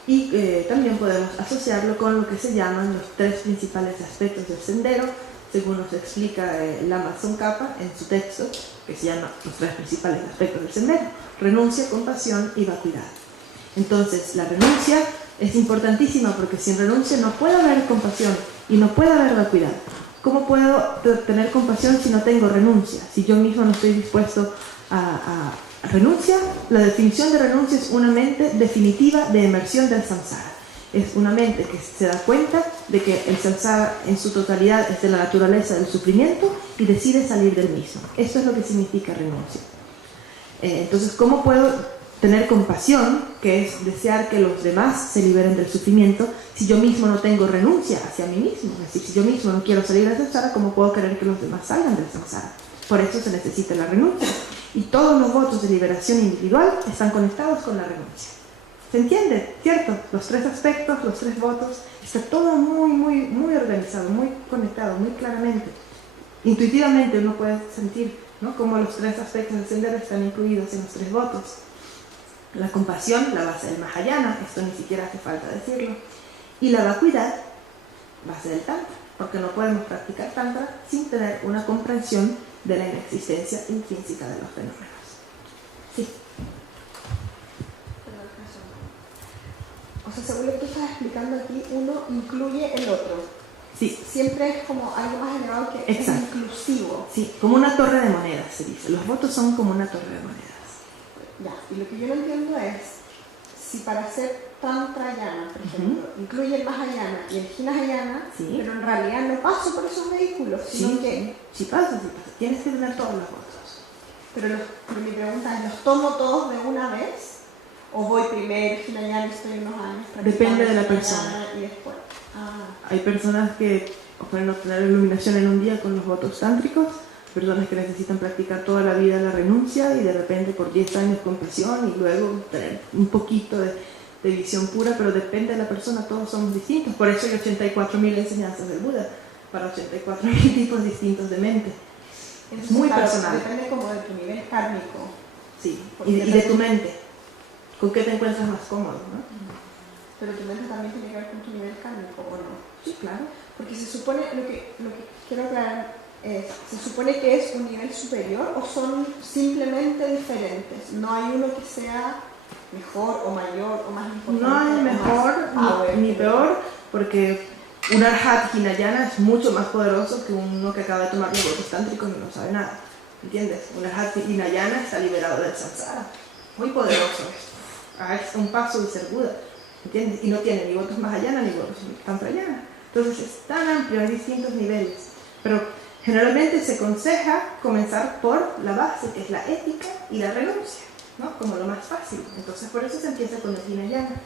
Y también podemos asociarlo con lo que se llaman los tres principales aspectos del sendero, según nos explica Lama Tsongkhapa en su texto, que se llama los tres principales aspectos del sendero: renuncia, compasión y vacuidad. Entonces, la renuncia es importantísima porque sin renuncia no puede haber compasión y no puede haber vacuidad. ¿Cómo puedo tener compasión si no tengo renuncia? Si yo mismo no estoy dispuesto a renuncia, la definición de renuncia es una mente definitiva de emersión del samsara. Es una mente que se da cuenta de que el samsara en su totalidad es de la naturaleza del sufrimiento y decide salir del mismo. Esto es lo que significa renuncia. Entonces, ¿cómo puedo tener compasión, que es desear que los demás se liberen del sufrimiento, si yo mismo no tengo renuncia hacia mí mismo? Es decir, si yo mismo no quiero salir del samsara, ¿cómo puedo querer que los demás salgan del samsara? Por eso se necesita la renuncia. Y todos los votos de liberación individual están conectados con la renuncia. ¿Se entiende? ¿Cierto? Los tres aspectos, los tres votos, está todo muy organizado, muy conectado, muy claramente. Intuitivamente uno puede sentir, ¿no?, cómo los tres aspectos del sendero están incluidos en los tres votos. La compasión, la base del Mahayana, esto ni siquiera hace falta decirlo. Y la vacuidad, base del Tantra, porque no podemos practicar Tantra sin tener una comprensión de la inexistencia intrínseca de los fenómenos. Sí. O sea, según lo que tú estás explicando aquí, uno incluye el otro. Sí. Siempre es como algo más elevado que Exacto. es inclusivo. Sí, como una torre de monedas, se dice. Los votos son como una torre de monedas. Ya, y lo que yo no entiendo es, si para hacer Tantrayana, por ejemplo, incluye el Mahayana y el Hinayana, pero en realidad no paso por esos vehículos, sino que... Sí pasa. Tienes que tener todos los votos. Pero mi pregunta es, ¿los tomo todos de una vez? ¿O voy primero Hinayana y estoy unos años practicando? Depende de la persona. Y después. Hay personas que pueden obtener iluminación en un día con los votos tántricos, personas que necesitan practicar toda la vida la renuncia y de repente por 10 años compasión y luego tener un poquito de visión pura, pero depende de la persona, todos somos distintos. Por eso hay 84.000 enseñanzas del Buda, para 84.000 tipos distintos de mente. Entonces, es muy claro, personal. Depende como de tu nivel kármico. Sí, y de tu mente. ¿Con qué te encuentras más cómodo, no? Pero tu mente también tiene que ver con tu nivel kármico, ¿o no? Sí. Claro. Porque se supone, lo que quiero aclarar es, ¿se supone que es un nivel superior o son simplemente diferentes? No hay uno que sea mejor o mayor o más importante. No hay mejor ni peor, porque un Arhat Hinayana es mucho más poderoso que uno que acaba de tomar los votos tántricos y no sabe nada. ¿Entiendes? Un Arhat Hinayana está liberado del samsara. Muy poderoso. Es un paso de ser Buda. ¿Entiendes? Y no tiene ni votos Mahayana ni votos Tantrayana. Entonces es tan amplio, hay distintos niveles. Pero generalmente se aconseja comenzar por la base, que es la ética y la renuncia, ¿no? Como lo más fácil. Entonces por eso se empieza con el Hinayana.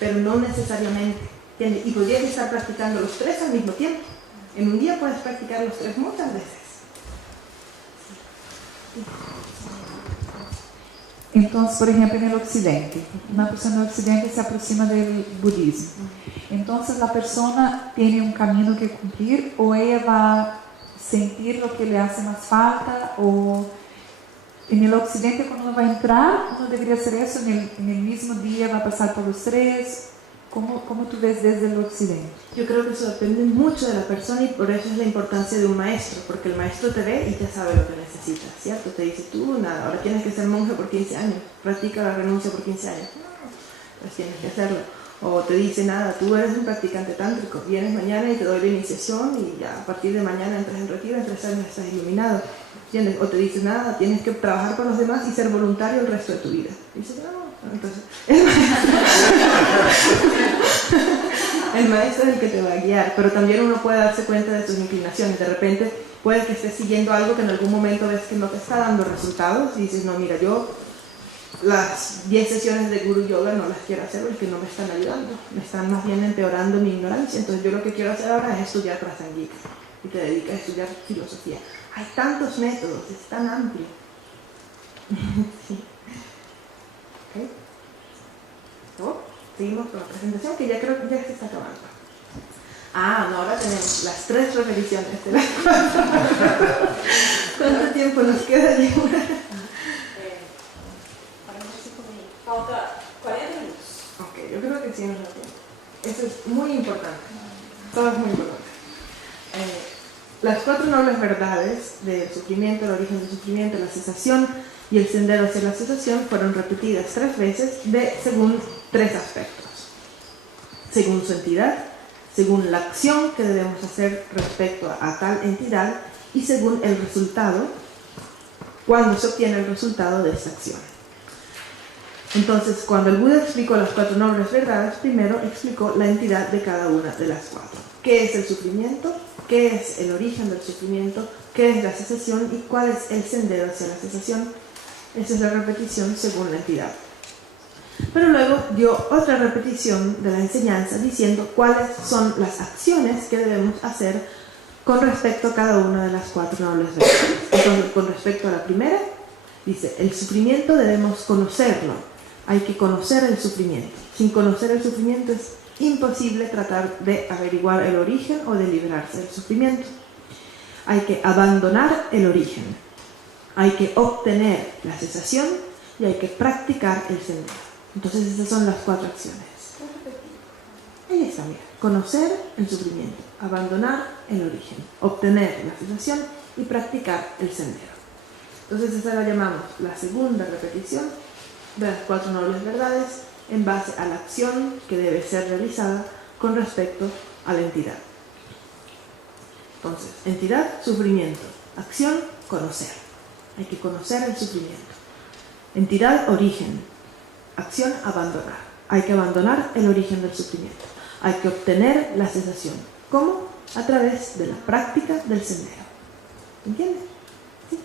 Pero no necesariamente. ¿Entiendes? Y podrías estar practicando los tres al mismo tiempo. En un día puedes practicar los tres muchas veces. Entonces, por ejemplo, en el occidente, una persona del occidente se aproxima del budismo. Entonces, la persona tiene un camino que cumplir, o ella va a sentir lo que le hace más falta, o en el occidente, cuando uno va a entrar, uno debería hacer eso en el mismo día, va a pasar por los tres. ¿Cómo tú ves desde el occidente? Yo creo que eso depende mucho de la persona y por eso es la importancia de un maestro, porque el maestro te ve y ya sabe lo que necesitas, ¿cierto? Te dice, tú nada, ahora tienes que ser monje por 15 años, practica la renuncia por 15 años, pues tienes que hacerlo. O te dice, nada, tú eres un practicante tántrico, vienes mañana y te doy la iniciación y ya a partir de mañana entras en retiro, en 3 años estás iluminado, ¿entiendes? O te dice, nada, tienes que trabajar con los demás y ser voluntario el resto de tu vida. Y dices, no. Entonces, el maestro es el que te va a guiar, pero también uno puede darse cuenta de sus inclinaciones. De repente puede que estés siguiendo algo que en algún momento ves que no te está dando resultados y dices, no, mira, yo las 10 sesiones de Guru Yoga no las quiero hacer porque no me están ayudando, me están más bien empeorando mi ignorancia. Entonces yo lo que quiero hacer ahora es estudiar Prasangika y te dedicas a estudiar filosofía. Hay tantos métodos, es tan amplio. Sí. ¿Okay? Seguimos con la presentación que ya creo que ya se está acabando. No, ahora tenemos las 3 repeticiones de las 4. ¿Cuánto tiempo nos queda, Yehura? Falta 40 minutos. Ok, yo creo que sí nos da tiempo. Eso es muy importante. Todo es muy importante. Las 4 nobles verdades del sufrimiento, el origen del sufrimiento, la cesación y el sendero hacia la cesación fueron repetidas 3 veces según 3 aspectos. Según su entidad, según la acción que debemos hacer respecto a tal entidad y según el resultado, cuando se obtiene el resultado de esa acción. Entonces, cuando el Buda explicó las 4 nobles verdades, primero explicó la entidad de cada una de las 4. ¿Qué es el sufrimiento? ¿Qué es el origen del sufrimiento? ¿Qué es la cesación? ¿Y cuál es el sendero hacia la cesación? Esa es la repetición según la entidad. Pero luego dio otra repetición de la enseñanza diciendo cuáles son las acciones que debemos hacer con respecto a cada una de las 4 nobles verdades. Entonces, con respecto a la primera, dice, el sufrimiento debemos conocerlo. Hay que conocer el sufrimiento. Sin conocer el sufrimiento es imposible tratar de averiguar el origen o de librarse del sufrimiento. Hay que abandonar el origen. Hay que obtener la cesación y hay que practicar el sendero. Entonces esas son las 4 acciones. Ahí está, mira. Conocer el sufrimiento, abandonar el origen, obtener la cesación y practicar el sendero. Entonces esa la llamamos la segunda repetición de las 4 nobles verdades en base a la acción que debe ser realizada con respecto a la entidad. Entonces, entidad, sufrimiento. Acción, conocer. Hay que conocer el sufrimiento. Entidad, origen. Acción, abandonar. Hay que abandonar el origen del sufrimiento. Hay que obtener la cesación. ¿Cómo? A través de la práctica del sendero. ¿Entiendes? ¿Sí?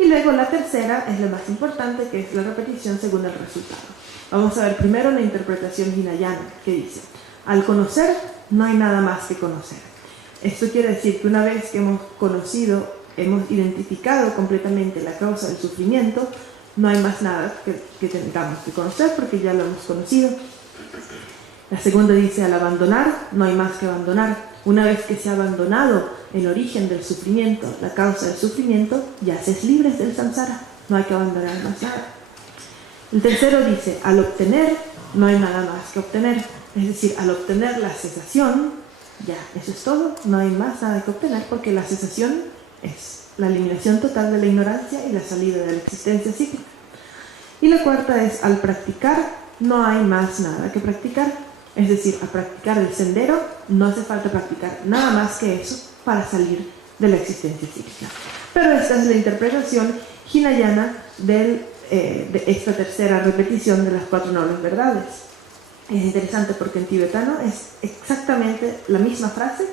Y luego la tercera es la más importante, que es la repetición según el resultado. Vamos a ver primero la interpretación hinayana, que dice, al conocer no hay nada más que conocer. Esto quiere decir que una vez que hemos conocido, hemos identificado completamente la causa del sufrimiento, no hay más nada que tengamos que conocer porque ya lo hemos conocido. La segunda dice, al abandonar, no hay más que abandonar. Una vez que se ha abandonado el origen del sufrimiento, la causa del sufrimiento, ya se es libre del samsara, no hay que abandonar más nada. El tercero dice, al obtener, no hay nada más que obtener. Es decir, al obtener la cesación, ya, eso es todo, no hay más nada que obtener, porque la cesación es la eliminación total de la ignorancia y la salida de la existencia cíclica. Y la cuarta es, al practicar, no hay más nada que practicar. Es decir, al practicar el sendero, no hace falta practicar nada más que eso para salir de la existencia cíclica. Pero esta es la interpretación hinayana de esta tercera repetición de las 4 nobles verdades. Es interesante porque en tibetano es exactamente la misma frase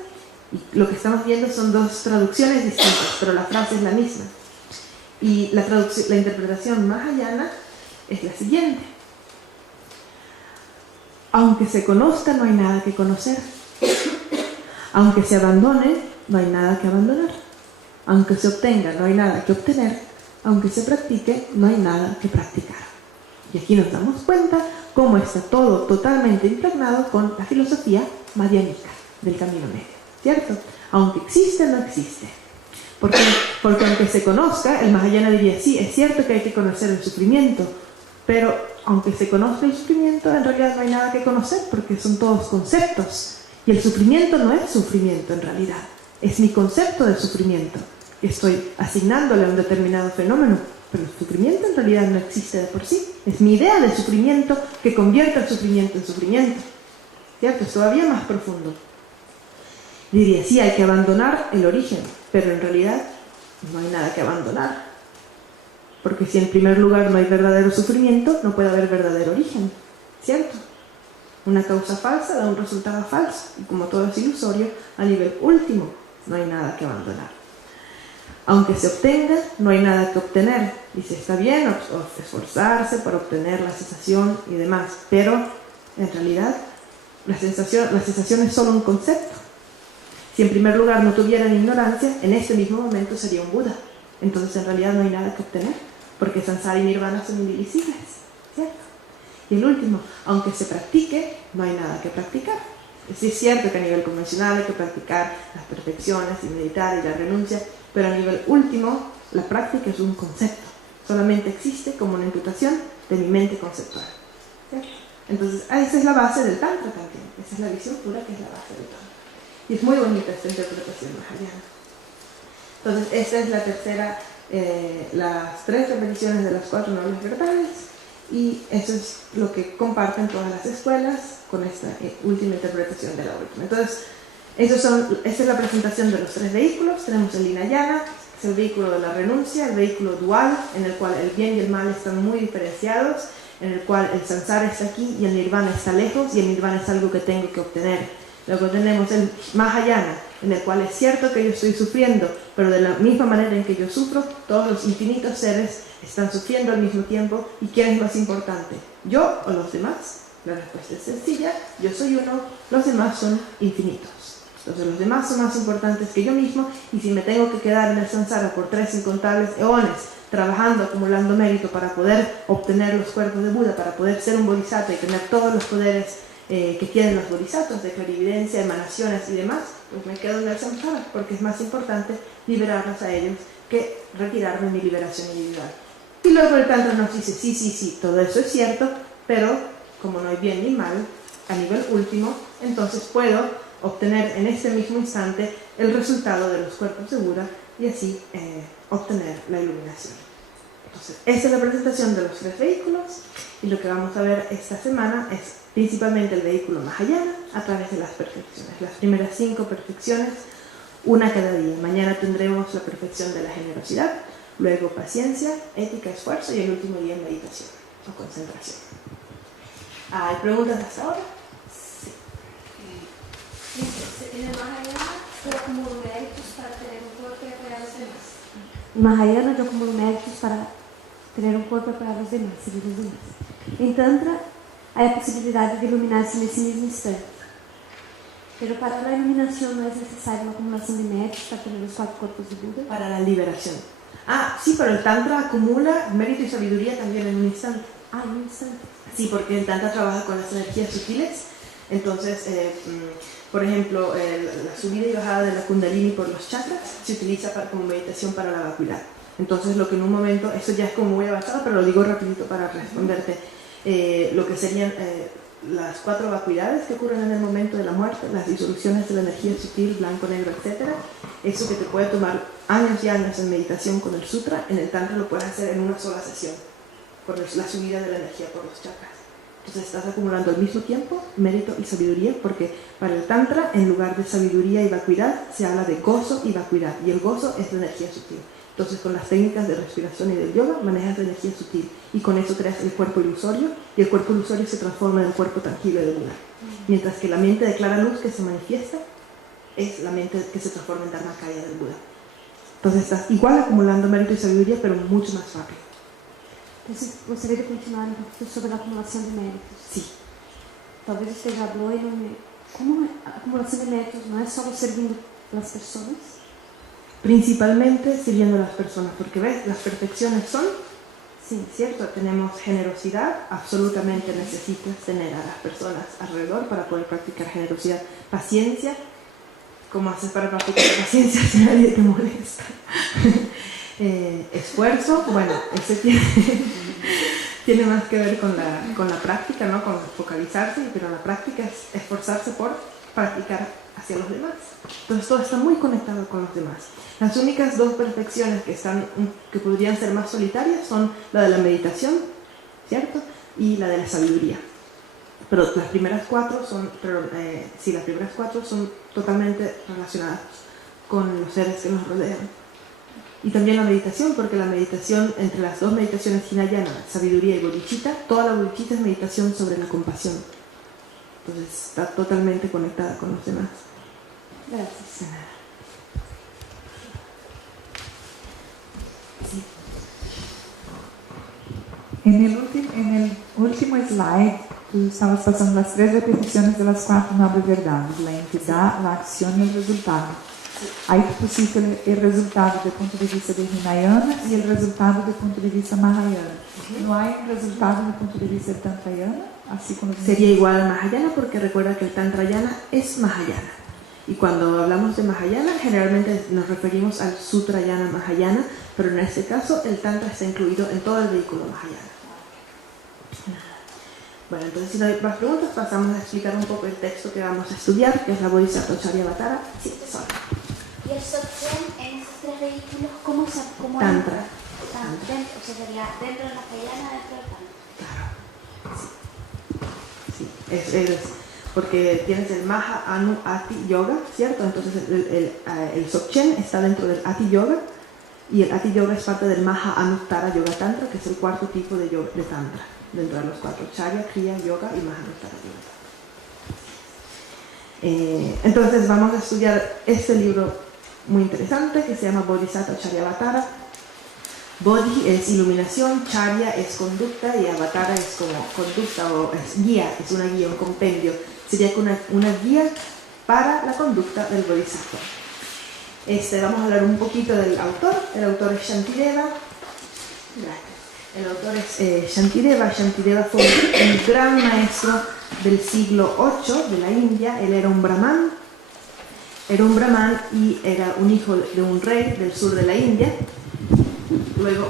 y lo que estamos viendo son 2 traducciones distintas, pero la frase es la misma. Y la interpretación mahayana es la siguiente: aunque se conozca, no hay nada que conocer. Aunque se abandone, no hay nada que abandonar. Aunque se obtenga, no hay nada que obtener. Aunque se practique, no hay nada que practicar. Y aquí nos damos cuenta cómo está todo totalmente impregnado con la filosofía madhyamika del camino medio, ¿cierto? Aunque existe, no existe. Porque aunque se conozca, el Mahayana diría, sí, es cierto que hay que conocer el sufrimiento, pero aunque se conozca el sufrimiento, en realidad no hay nada que conocer, porque son todos conceptos. Y el sufrimiento no es sufrimiento en realidad, es mi concepto de sufrimiento. Estoy asignándole a un determinado fenómeno, pero el sufrimiento en realidad no existe de por sí. Es mi idea de sufrimiento que convierte el sufrimiento en sufrimiento. ¿Cierto? Es todavía más profundo. Diría, sí, hay que abandonar el origen, pero en realidad no hay nada que abandonar. Porque si en primer lugar no hay verdadero sufrimiento, no puede haber verdadero origen, ¿cierto? Una causa falsa da un resultado falso, y como todo es ilusorio, a nivel último no hay nada que abandonar. Aunque se obtenga, no hay nada que obtener. Dice, está bien esforzarse para obtener la cesación y demás, pero en realidad la cesación es solo un concepto. Si en primer lugar no tuvieran ignorancia, en este mismo momento sería un Buda. Entonces en realidad no hay nada que obtener, porque Sansara y Nirvana son indivisibles, ¿cierto? Y el último, aunque se practique, no hay nada que practicar. Es cierto que a nivel convencional hay que practicar las perfecciones y meditar y la renuncia, pero a nivel último, la práctica es un concepto. Solamente existe como una imputación de mi mente conceptual, ¿cierto? Entonces, esa es la base del Tantra también. Esa es la visión pura que es la base del Tantra. Y es muy bonita esta interpretación mahayana. Entonces, esta es la tercera, las 3 repeticiones de las 4 nobles verdades, y eso es lo que comparten todas las escuelas con esta última interpretación de la última. Entonces, esta es la presentación de los 3 vehículos. Tenemos el Hinayana, que es el vehículo de la renuncia, el vehículo dual, en el cual el bien y el mal están muy diferenciados, en el cual el Sansara está aquí y el Nirvana está lejos, y el Nirvana es algo que tengo que obtener. Luego tenemos el Mahayana, en el cual es cierto que yo estoy sufriendo, pero de la misma manera en que yo sufro, todos los infinitos seres están sufriendo al mismo tiempo. ¿Y quién es más importante? ¿Yo o los demás? La respuesta es sencilla: yo soy uno, los demás son infinitos. Entonces los demás son más importantes que yo mismo, y si me tengo que quedar en el Sansara por 3 incontables eones, trabajando, acumulando mérito para poder obtener los cuerpos de Buda, para poder ser un bodhisattva y tener todos los poderes que tienen los bodhisattvas, de clarividencia, emanaciones y demás, pues me quedo en el Samsara, porque es más importante liberarlos a ellos que retirarme mi liberación individual. Y luego el Tantra nos dice, sí, todo eso es cierto, pero como no hay bien ni mal, a nivel último, entonces puedo obtener en este mismo instante el resultado de los cuerpos de Buda y así obtener la iluminación. Entonces, esta es la presentación de los 3 vehículos, y lo que vamos a ver esta semana es principalmente el vehículo Mahayana a través de las perfecciones. Las primeras 5 perfecciones, una cada día. Mañana tendremos la perfección de la generosidad, luego paciencia, ética, esfuerzo, y el último día meditación o concentración. ¿Hay preguntas hasta ahora? Sí. En el Mahayana yo acumulo méritos para tener un cuerpo y apoyar a los demás. En Mahayana yo acumulo méritos para tener un cuerpo y apoyar a los demás, servir a los demás. En Tantra hay la posibilidad de iluminarse en ese mismo instante. Pero para la iluminación no es necesaria una acumulación de méritos para tener los 4 cuerpos de Buda. Para la liberación. Sí, pero el Tantra acumula mérito y sabiduría también en un instante. En un instante. Sí, porque el Tantra trabaja con las energías sutiles. Entonces, por ejemplo, la subida y bajada de la Kundalini por los chakras se utiliza como meditación para la vacuidad. Entonces, lo que en un momento, eso ya es como muy avanzado, pero lo digo rapidito para responderte. Lo que serían las 4 vacuidades que ocurren en el momento de la muerte, las disoluciones de la energía sutil, blanco, negro, etc. Eso que te puede tomar años y años en meditación con el sutra, en el tantra lo puedes hacer en una sola sesión, con la subida de la energía por los chakras. Entonces estás acumulando al mismo tiempo mérito y sabiduría, porque para el tantra, en lugar de sabiduría y vacuidad, se habla de gozo y vacuidad, y el gozo es la energía sutil. Entonces con las técnicas de respiración y del yoga manejas la energía sutil, y con eso creas el cuerpo ilusorio, y el cuerpo ilusorio se transforma en el cuerpo tangible de Buda. Mientras que la mente de clara luz que se manifiesta es la mente que se transforma en Dharmakaya del Buda. Entonces estás igual acumulando mérito y sabiduría, pero mucho más rápido. Entonces, gostaria de continuar um pouquinho sobre a acumulação de méritos. Sim. Talvez você já falou, como a acumulação de méritos não é só servindo las personas? Principalmente sirviendo a las personas, porque ves, las perfecciones son, sí, cierto, tenemos generosidad, absolutamente necesitas tener a las personas alrededor para poder practicar generosidad, paciencia, ¿cómo haces para practicar paciencia si nadie te molesta? Esfuerzo, bueno, ese tiene más que ver con la práctica, ¿no? Con focalizarse, pero la práctica es esforzarse por practicar hacia los demás. Entonces todo está muy conectado con los demás. Las únicas 2 perfecciones que podrían ser más solitarias son la de la meditación, ¿cierto? Y la de la sabiduría. Pero las primeras 4 son, las primeras 4 son totalmente relacionadas con los seres que nos rodean. Y también la meditación, porque la meditación, entre las 2 meditaciones hinayana, sabiduría y bodhicitta, toda la bodhicitta es meditación sobre la compasión. Entonces está totalmente conectada con los demás. Gracias. Sí. En el último slide, tú estabas pasando las 3 repeticiones de las 4 nobles verdades, la entidad, la acción y el resultado. Ahí tú pusiste el resultado desde el punto de vista de Hinayana y el resultado desde el punto de vista Mahayana. ¿No hay un resultado desde el punto de vista del Tantrayana? Así como sería igual al Mahayana, porque recuerda que el Tantrayana es Mahayana. Y cuando hablamos de Mahayana, generalmente nos referimos al Sutrayana Mahayana, pero en este caso el Tantra está incluido en todo el vehículo Mahayana. Bueno, entonces si no hay más preguntas, pasamos a explicar un poco el texto que vamos a estudiar, que es la Bodhisattva Charyavatara. Sí, solo. ¿Y el Sotchen en esos 3 vehículos cómo Tantra. Tantra. O sea, sería dentro de la Mahayana, dentro del Tantra. Sí, es porque tienes el Maha, Anu, Ati, Yoga, ¿cierto? Entonces el Sotchen está dentro del Ati Yoga, y el Ati Yoga es parte del Maha, Anu, Tara, Yoga Tantra, que es el 4º tipo de Tantra, dentro de los 4, Charya, Kriya, Yoga y Maha, Anu, Tara, Yoga. Entonces vamos a estudiar este libro muy interesante que se llama Bodhisattva Charyavatara. Bodhi es iluminación, Charya es conducta y Avatara es como conducta o es guía, es una guía, un compendio. Sería una guía para la conducta del Bodhisattva. Vamos a hablar un poquito del autor. El autor es Shantideva. El autor es Shantideva. Shantideva fue un gran maestro del siglo VIII de la India. Él era un brahman. Era un brahman y era un hijo de un rey del sur de la India. Luego,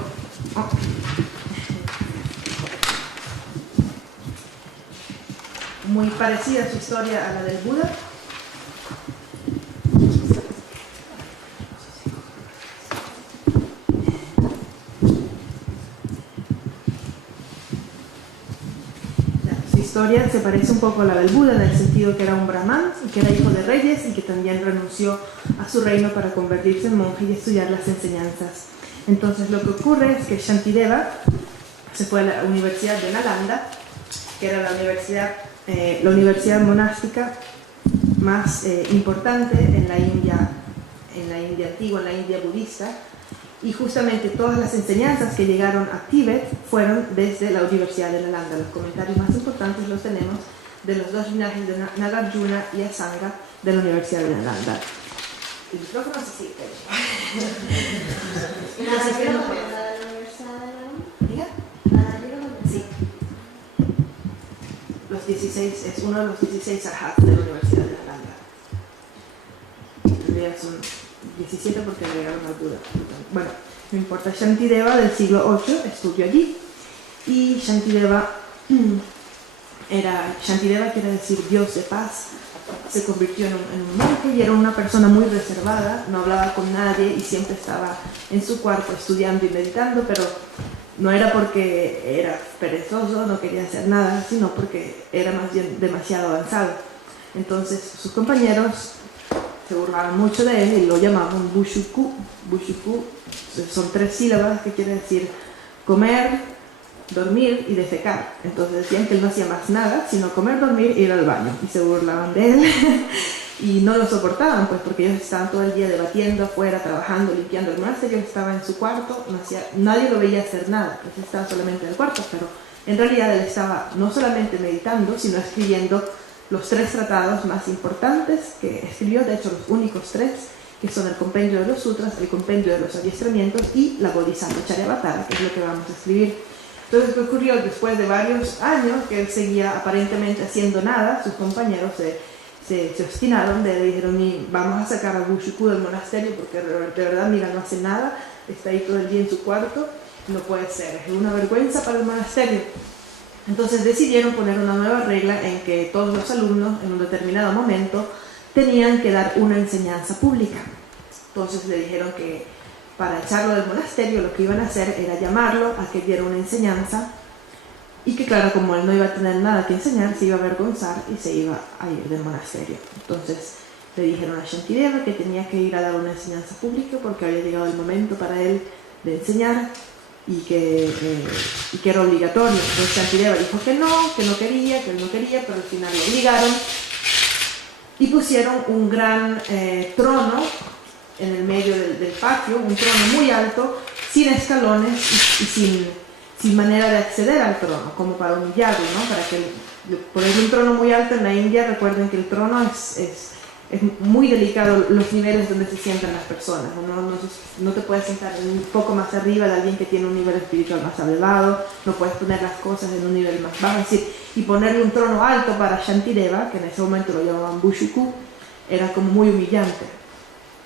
muy parecida su historia a la del Buda. Su historia se parece un poco a la del Buda en el sentido que era un brahman y que era hijo de reyes y que también renunció a su reino para convertirse en monje y estudiar las enseñanzas. Entonces lo que ocurre es que Shantideva se fue a la Universidad de Nalanda, que era la universidad monástica más importante en la India antigua, en la India budista, y justamente todas las enseñanzas que llegaron a Tíbet fueron desde la Universidad de Nalanda. Los comentarios más importantes los tenemos de los 2 linajes de Nagarjuna y Asanga de la Universidad de Nalanda. El micrófono se sigue. Sí. Los 16, es uno de los 16 arhats de la Universidad de Nalanda. En realidad son 17 porque agregaron al Buda. Bueno, no importa. Shantideva del siglo VIII estudió allí. Y Shantideva Shantideva quiere decir Dios de paz. Se convirtió en un monje y era una persona muy reservada, no hablaba con nadie y siempre estaba en su cuarto estudiando y meditando, pero no era porque era perezoso, no quería hacer nada, sino porque era más bien demasiado avanzado. Entonces sus compañeros se burlaban mucho de él y lo llamaban Bushuku. Bushuku son 3 sílabas que quiere decir comer, dormir y defecar. Entonces decían que él no hacía más nada sino comer, dormir e ir al baño, y se burlaban de él y no lo soportaban, pues, porque ellos estaban todo el día debatiendo afuera, trabajando, limpiando el monasterio. Estaba en su cuarto, nadie lo veía hacer nada, pues estaba solamente en el cuarto, pero en realidad él estaba no solamente meditando, sino escribiendo los 3 tratados más importantes que escribió, de hecho los únicos 3, que son el compendio de los sutras, el compendio de los adiestramientos y la Bodhisattva Charyavatara, que es lo que vamos a escribir. Entonces, ¿qué ocurrió? Después de varios años que él seguía aparentemente haciendo nada, sus compañeros se obstinaron, le dijeron: vamos a sacar a Bushuku del monasterio porque de verdad, mira, no hace nada, está ahí todo el día en su cuarto, no puede ser, es una vergüenza para el monasterio. Entonces decidieron poner una nueva regla en que todos los alumnos en un determinado momento tenían que dar una enseñanza pública. Entonces le dijeron que para echarlo del monasterio lo que iban a hacer era llamarlo a que diera una enseñanza, y que claro, como él no iba a tener nada que enseñar, se iba a avergonzar y se iba a ir del monasterio. Entonces le dijeron a Shantideva que tenía que ir a dar una enseñanza pública porque había llegado el momento para él de enseñar y que era obligatorio. Entonces Shantideva dijo que no quería, que él no quería, pero al final lo obligaron y pusieron un gran trono en el medio del patio, un trono muy alto, sin escalones y sin manera de acceder al trono, como para humillarlo, ¿no? Para que ponerle un trono muy alto en la India, recuerden que el trono es muy delicado, los niveles donde se sientan las personas. No te puedes sentar un poco más arriba de alguien que tiene un nivel espiritual más elevado, no puedes poner las cosas en un nivel más bajo, es decir, y ponerle un trono alto para Shantideva, que en ese momento lo llamaban Bushuku, era como muy humillante.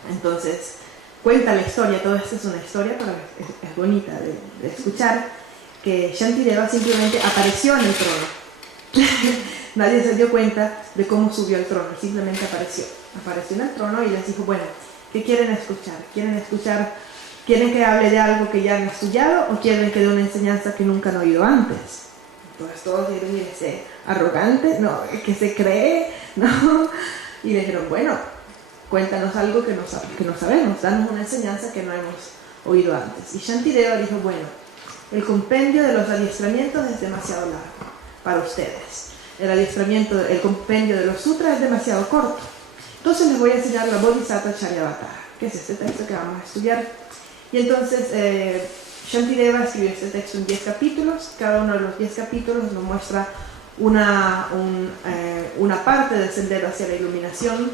Entonces cuenta la historia, todo esto es una historia, pero es bonita de escuchar, que Shantideva simplemente apareció en el trono. Nadie se dio cuenta de cómo subió al trono, simplemente apareció en el trono y les dijo: bueno, ¿qué quieren escuchar? ¿Quieren que hable de algo que ya han estudiado o quieren que dé una enseñanza que nunca han oído antes? Entonces todos dijeron: mire, ese arrogante, no, que se cree, no. Y le dijeron: bueno, cuéntanos algo que no sabemos, danos una enseñanza que no hemos oído antes. Y Shantideva dijo: bueno, el compendio de los adiestramientos es demasiado largo para ustedes. El compendio de los sutras es demasiado corto. Entonces les voy a enseñar la Bodhisattva Charyavatara, que es este texto que vamos a estudiar. Y entonces Shantideva escribió este texto en 10 capítulos. Cada uno de los 10 capítulos nos muestra una parte del sendero hacia la iluminación.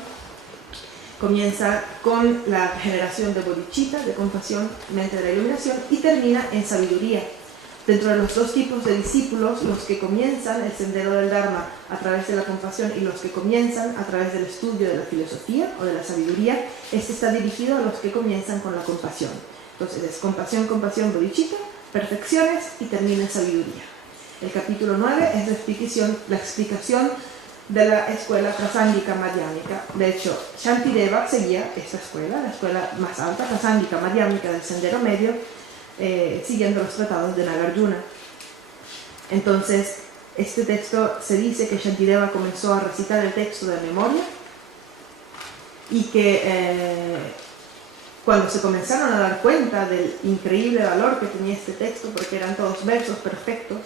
Comienza con la generación de bodhicitta, de compasión, mente de la iluminación, y termina en sabiduría. Dentro de los 2 tipos de discípulos, los que comienzan el sendero del Dharma a través de la compasión y los que comienzan a través del estudio de la filosofía o de la sabiduría, este está dirigido a los que comienzan con la compasión. Entonces es compasión, compasión, bodhicitta, perfecciones y termina en sabiduría. El capítulo 9 es la explicación de la escuela Prasangika Madhyamika. De hecho, Shantideva seguía esta escuela, la escuela más alta, Prasangika Madhyamika del sendero medio, siguiendo los tratados de Nagarjuna. Entonces, este texto se dice que Shantideva comenzó a recitar el texto de memoria y que cuando se comenzaron a dar cuenta del increíble valor que tenía este texto, porque eran todos versos perfectos,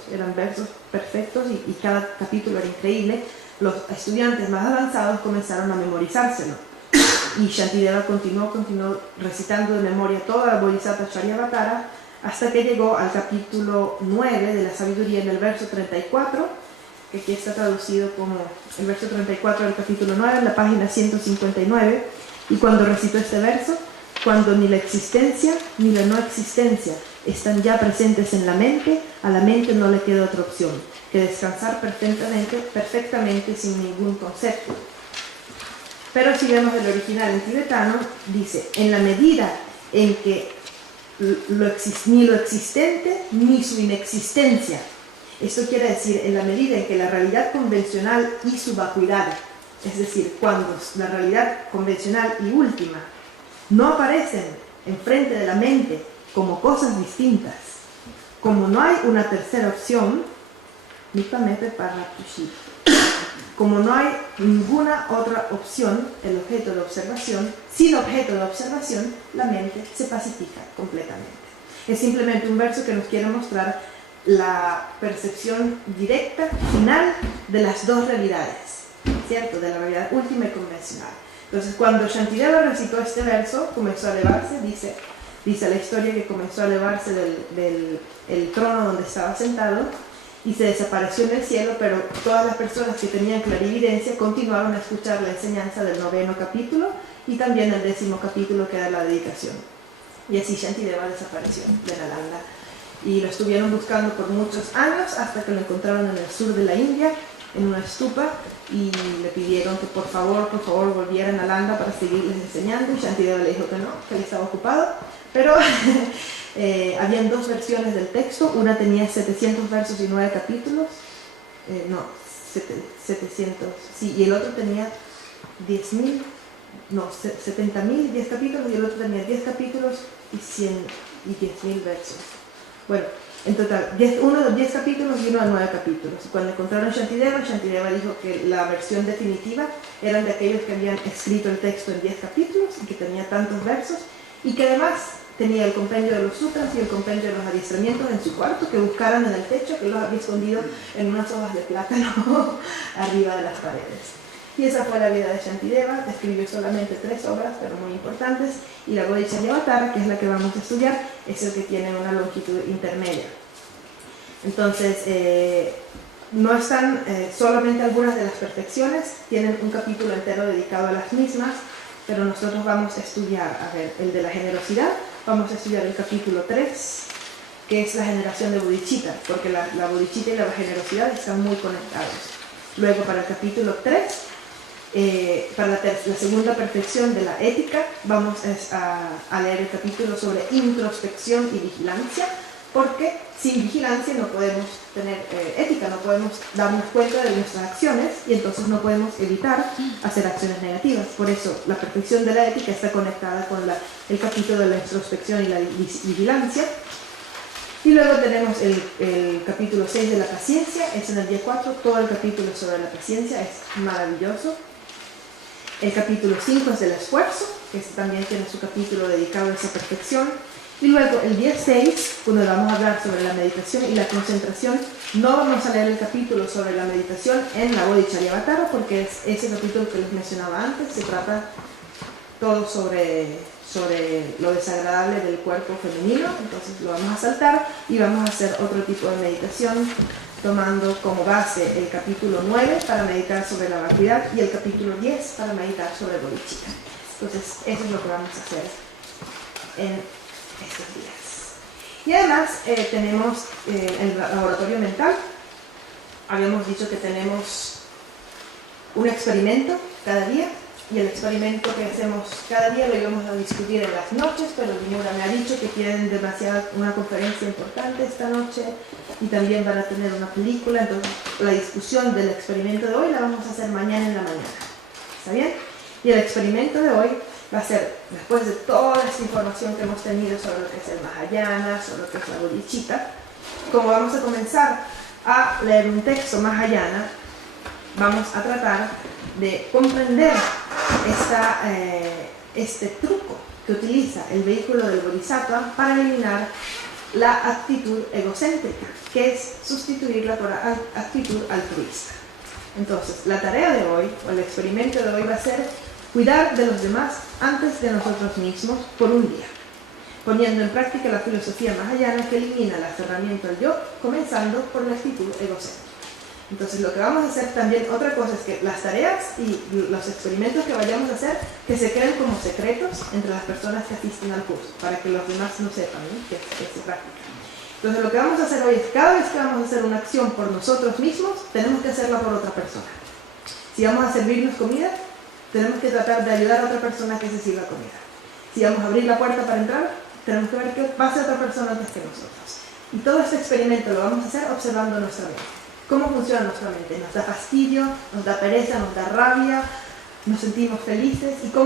y cada capítulo era increíble, los estudiantes más avanzados comenzaron a memorizárselo. Y Shantideva continuó recitando de memoria toda la Bodhisattva Charyavatara hasta que llegó al capítulo 9 de la sabiduría, en el verso 34, que aquí está traducido como el verso 34 del capítulo 9, en la página 159. Y cuando recitó este verso: cuando ni la existencia ni la no existencia están ya presentes en la mente, a la mente no le queda otra opción que descansar perfectamente sin ningún concepto. Pero si vemos el original en tibetano, dice: en la medida en que ni lo existente ni su inexistencia Esto quiere decir en la medida en que la realidad convencional y su vacuidad, es decir, cuando la realidad convencional y última no aparecen enfrente de la mente como cosas distintas, como no hay una tercera opción, como no hay ninguna otra opción, el objeto de observación, sin objeto de observación, la mente se pacifica completamente. Es simplemente un verso que nos quiere mostrar la percepción directa, final, de las dos realidades, ¿cierto? De la realidad última y convencional. Entonces, cuando Shantideva recitó este verso, comenzó a elevarse, dice la historia que comenzó a elevarse del trono donde estaba sentado, y se desapareció en el cielo, pero todas las personas que tenían clarividencia continuaron a escuchar la enseñanza del 9º capítulo y también el 10º capítulo, que era la dedicación. Y así Shantideva desapareció de Nalanda. Y lo estuvieron buscando por muchos años hasta que lo encontraron en el sur de la India, en una estupa, y le pidieron que por favor volviera a Nalanda para seguirles enseñando, y Shantideva le dijo que no, que él estaba ocupado, pero habían dos versiones del texto. Una tenía 700 versos y 9 capítulos, 700, sí, y el otro tenía 70.000 y 10 capítulos, y el otro tenía 10 capítulos y 10.000 versos. Bueno, en total, uno de 10 capítulos y uno de 9 capítulos. Cuando encontraron Shantideva dijo que la versión definitiva eran de aquellos que habían escrito el texto en 10 capítulos y que tenía tantos versos, y que además tenía el compendio de los sutras y el compendio de los adiestramientos en su cuarto, que buscaran en el techo, que los había escondido en unas hojas de plátano arriba de las paredes. Y esa fue la vida de Shantideva. Escribió solamente 3 obras, pero muy importantes, y la Bodhisattva, que es la que vamos a estudiar, es el que tiene una longitud intermedia. Entonces, no están solamente algunas de las perfecciones, tienen un capítulo entero dedicado a las mismas, pero nosotros vamos a estudiar, el de la generosidad. Vamos a estudiar el capítulo 3, que es la generación de bodhicitta, porque la bodhicitta y la generosidad están muy conectados. Luego, para el capítulo 3, para la segunda perfección de la ética, vamos a leer el capítulo sobre introspección y vigilancia, porque sin vigilancia no podemos tener ética, no podemos darnos cuenta de nuestras acciones, y entonces no podemos evitar hacer acciones negativas. Por eso la perfección de la ética está conectada con el capítulo de la introspección y la vigilancia. Y luego tenemos el capítulo 6 de la paciencia, es en el día 4, todo el capítulo sobre la paciencia, es maravilloso. El capítulo 5 es del esfuerzo, que también tiene su capítulo dedicado a esa perfección. Y luego el día 6, cuando vamos a hablar sobre la meditación y la concentración, no vamos a leer el capítulo sobre la meditación en la Bodhicharyavatara, porque es ese capítulo que les mencionaba antes, se trata todo sobre lo desagradable del cuerpo femenino. Entonces lo vamos a saltar y vamos a hacer otro tipo de meditación, tomando como base el capítulo 9 para meditar sobre la vacuidad y el capítulo 10 para meditar sobre bodhicitta. Entonces eso es lo que vamos a hacer en estos días. Y además tenemos el laboratorio mental. Habíamos dicho que tenemos un experimento cada día, y el experimento que hacemos cada día lo íbamos a discutir en las noches, pero Vimura me ha dicho que tienen una conferencia importante esta noche y también van a tener una película. Entonces la discusión del experimento de hoy la vamos a hacer mañana en la mañana. ¿Está bien? Y el experimento de hoy va a ser, después de toda esta información que hemos tenido sobre lo que es el Mahayana, sobre lo que es la bodhicitta, como vamos a comenzar a leer un texto Mahayana, vamos a tratar de comprender este truco que utiliza el vehículo del Bodhisattva para eliminar la actitud egocéntrica, que es sustituirla por actitud altruista. Entonces, la tarea de hoy, o el experimento de hoy, va a ser cuidar de los demás antes de nosotros mismos por un día, poniendo en práctica la filosofía mahayana que elimina el aferramiento al yo, comenzando por la actitud egocéntrica. Entonces lo que vamos a hacer también, otra cosa es que las tareas y los experimentos que vayamos a hacer, que se creen como secretos entre las personas que asisten al curso, para que los demás no sepan, ¿no?, que se practica. Entonces lo que vamos a hacer hoy es, cada vez que vamos a hacer una acción por nosotros mismos, tenemos que hacerla por otra persona. Si vamos a servirnos comida, tenemos que tratar de ayudar a otra persona que se sirva comida. Si vamos a abrir la puerta para entrar, tenemos que ver qué pasa a otra persona antes que nosotros. Y todo este experimento lo vamos a hacer observando nuestra mente. ¿Cómo funciona nuestra mente? Nos da fastidio, nos da pereza, nos da rabia, nos sentimos felices y cómo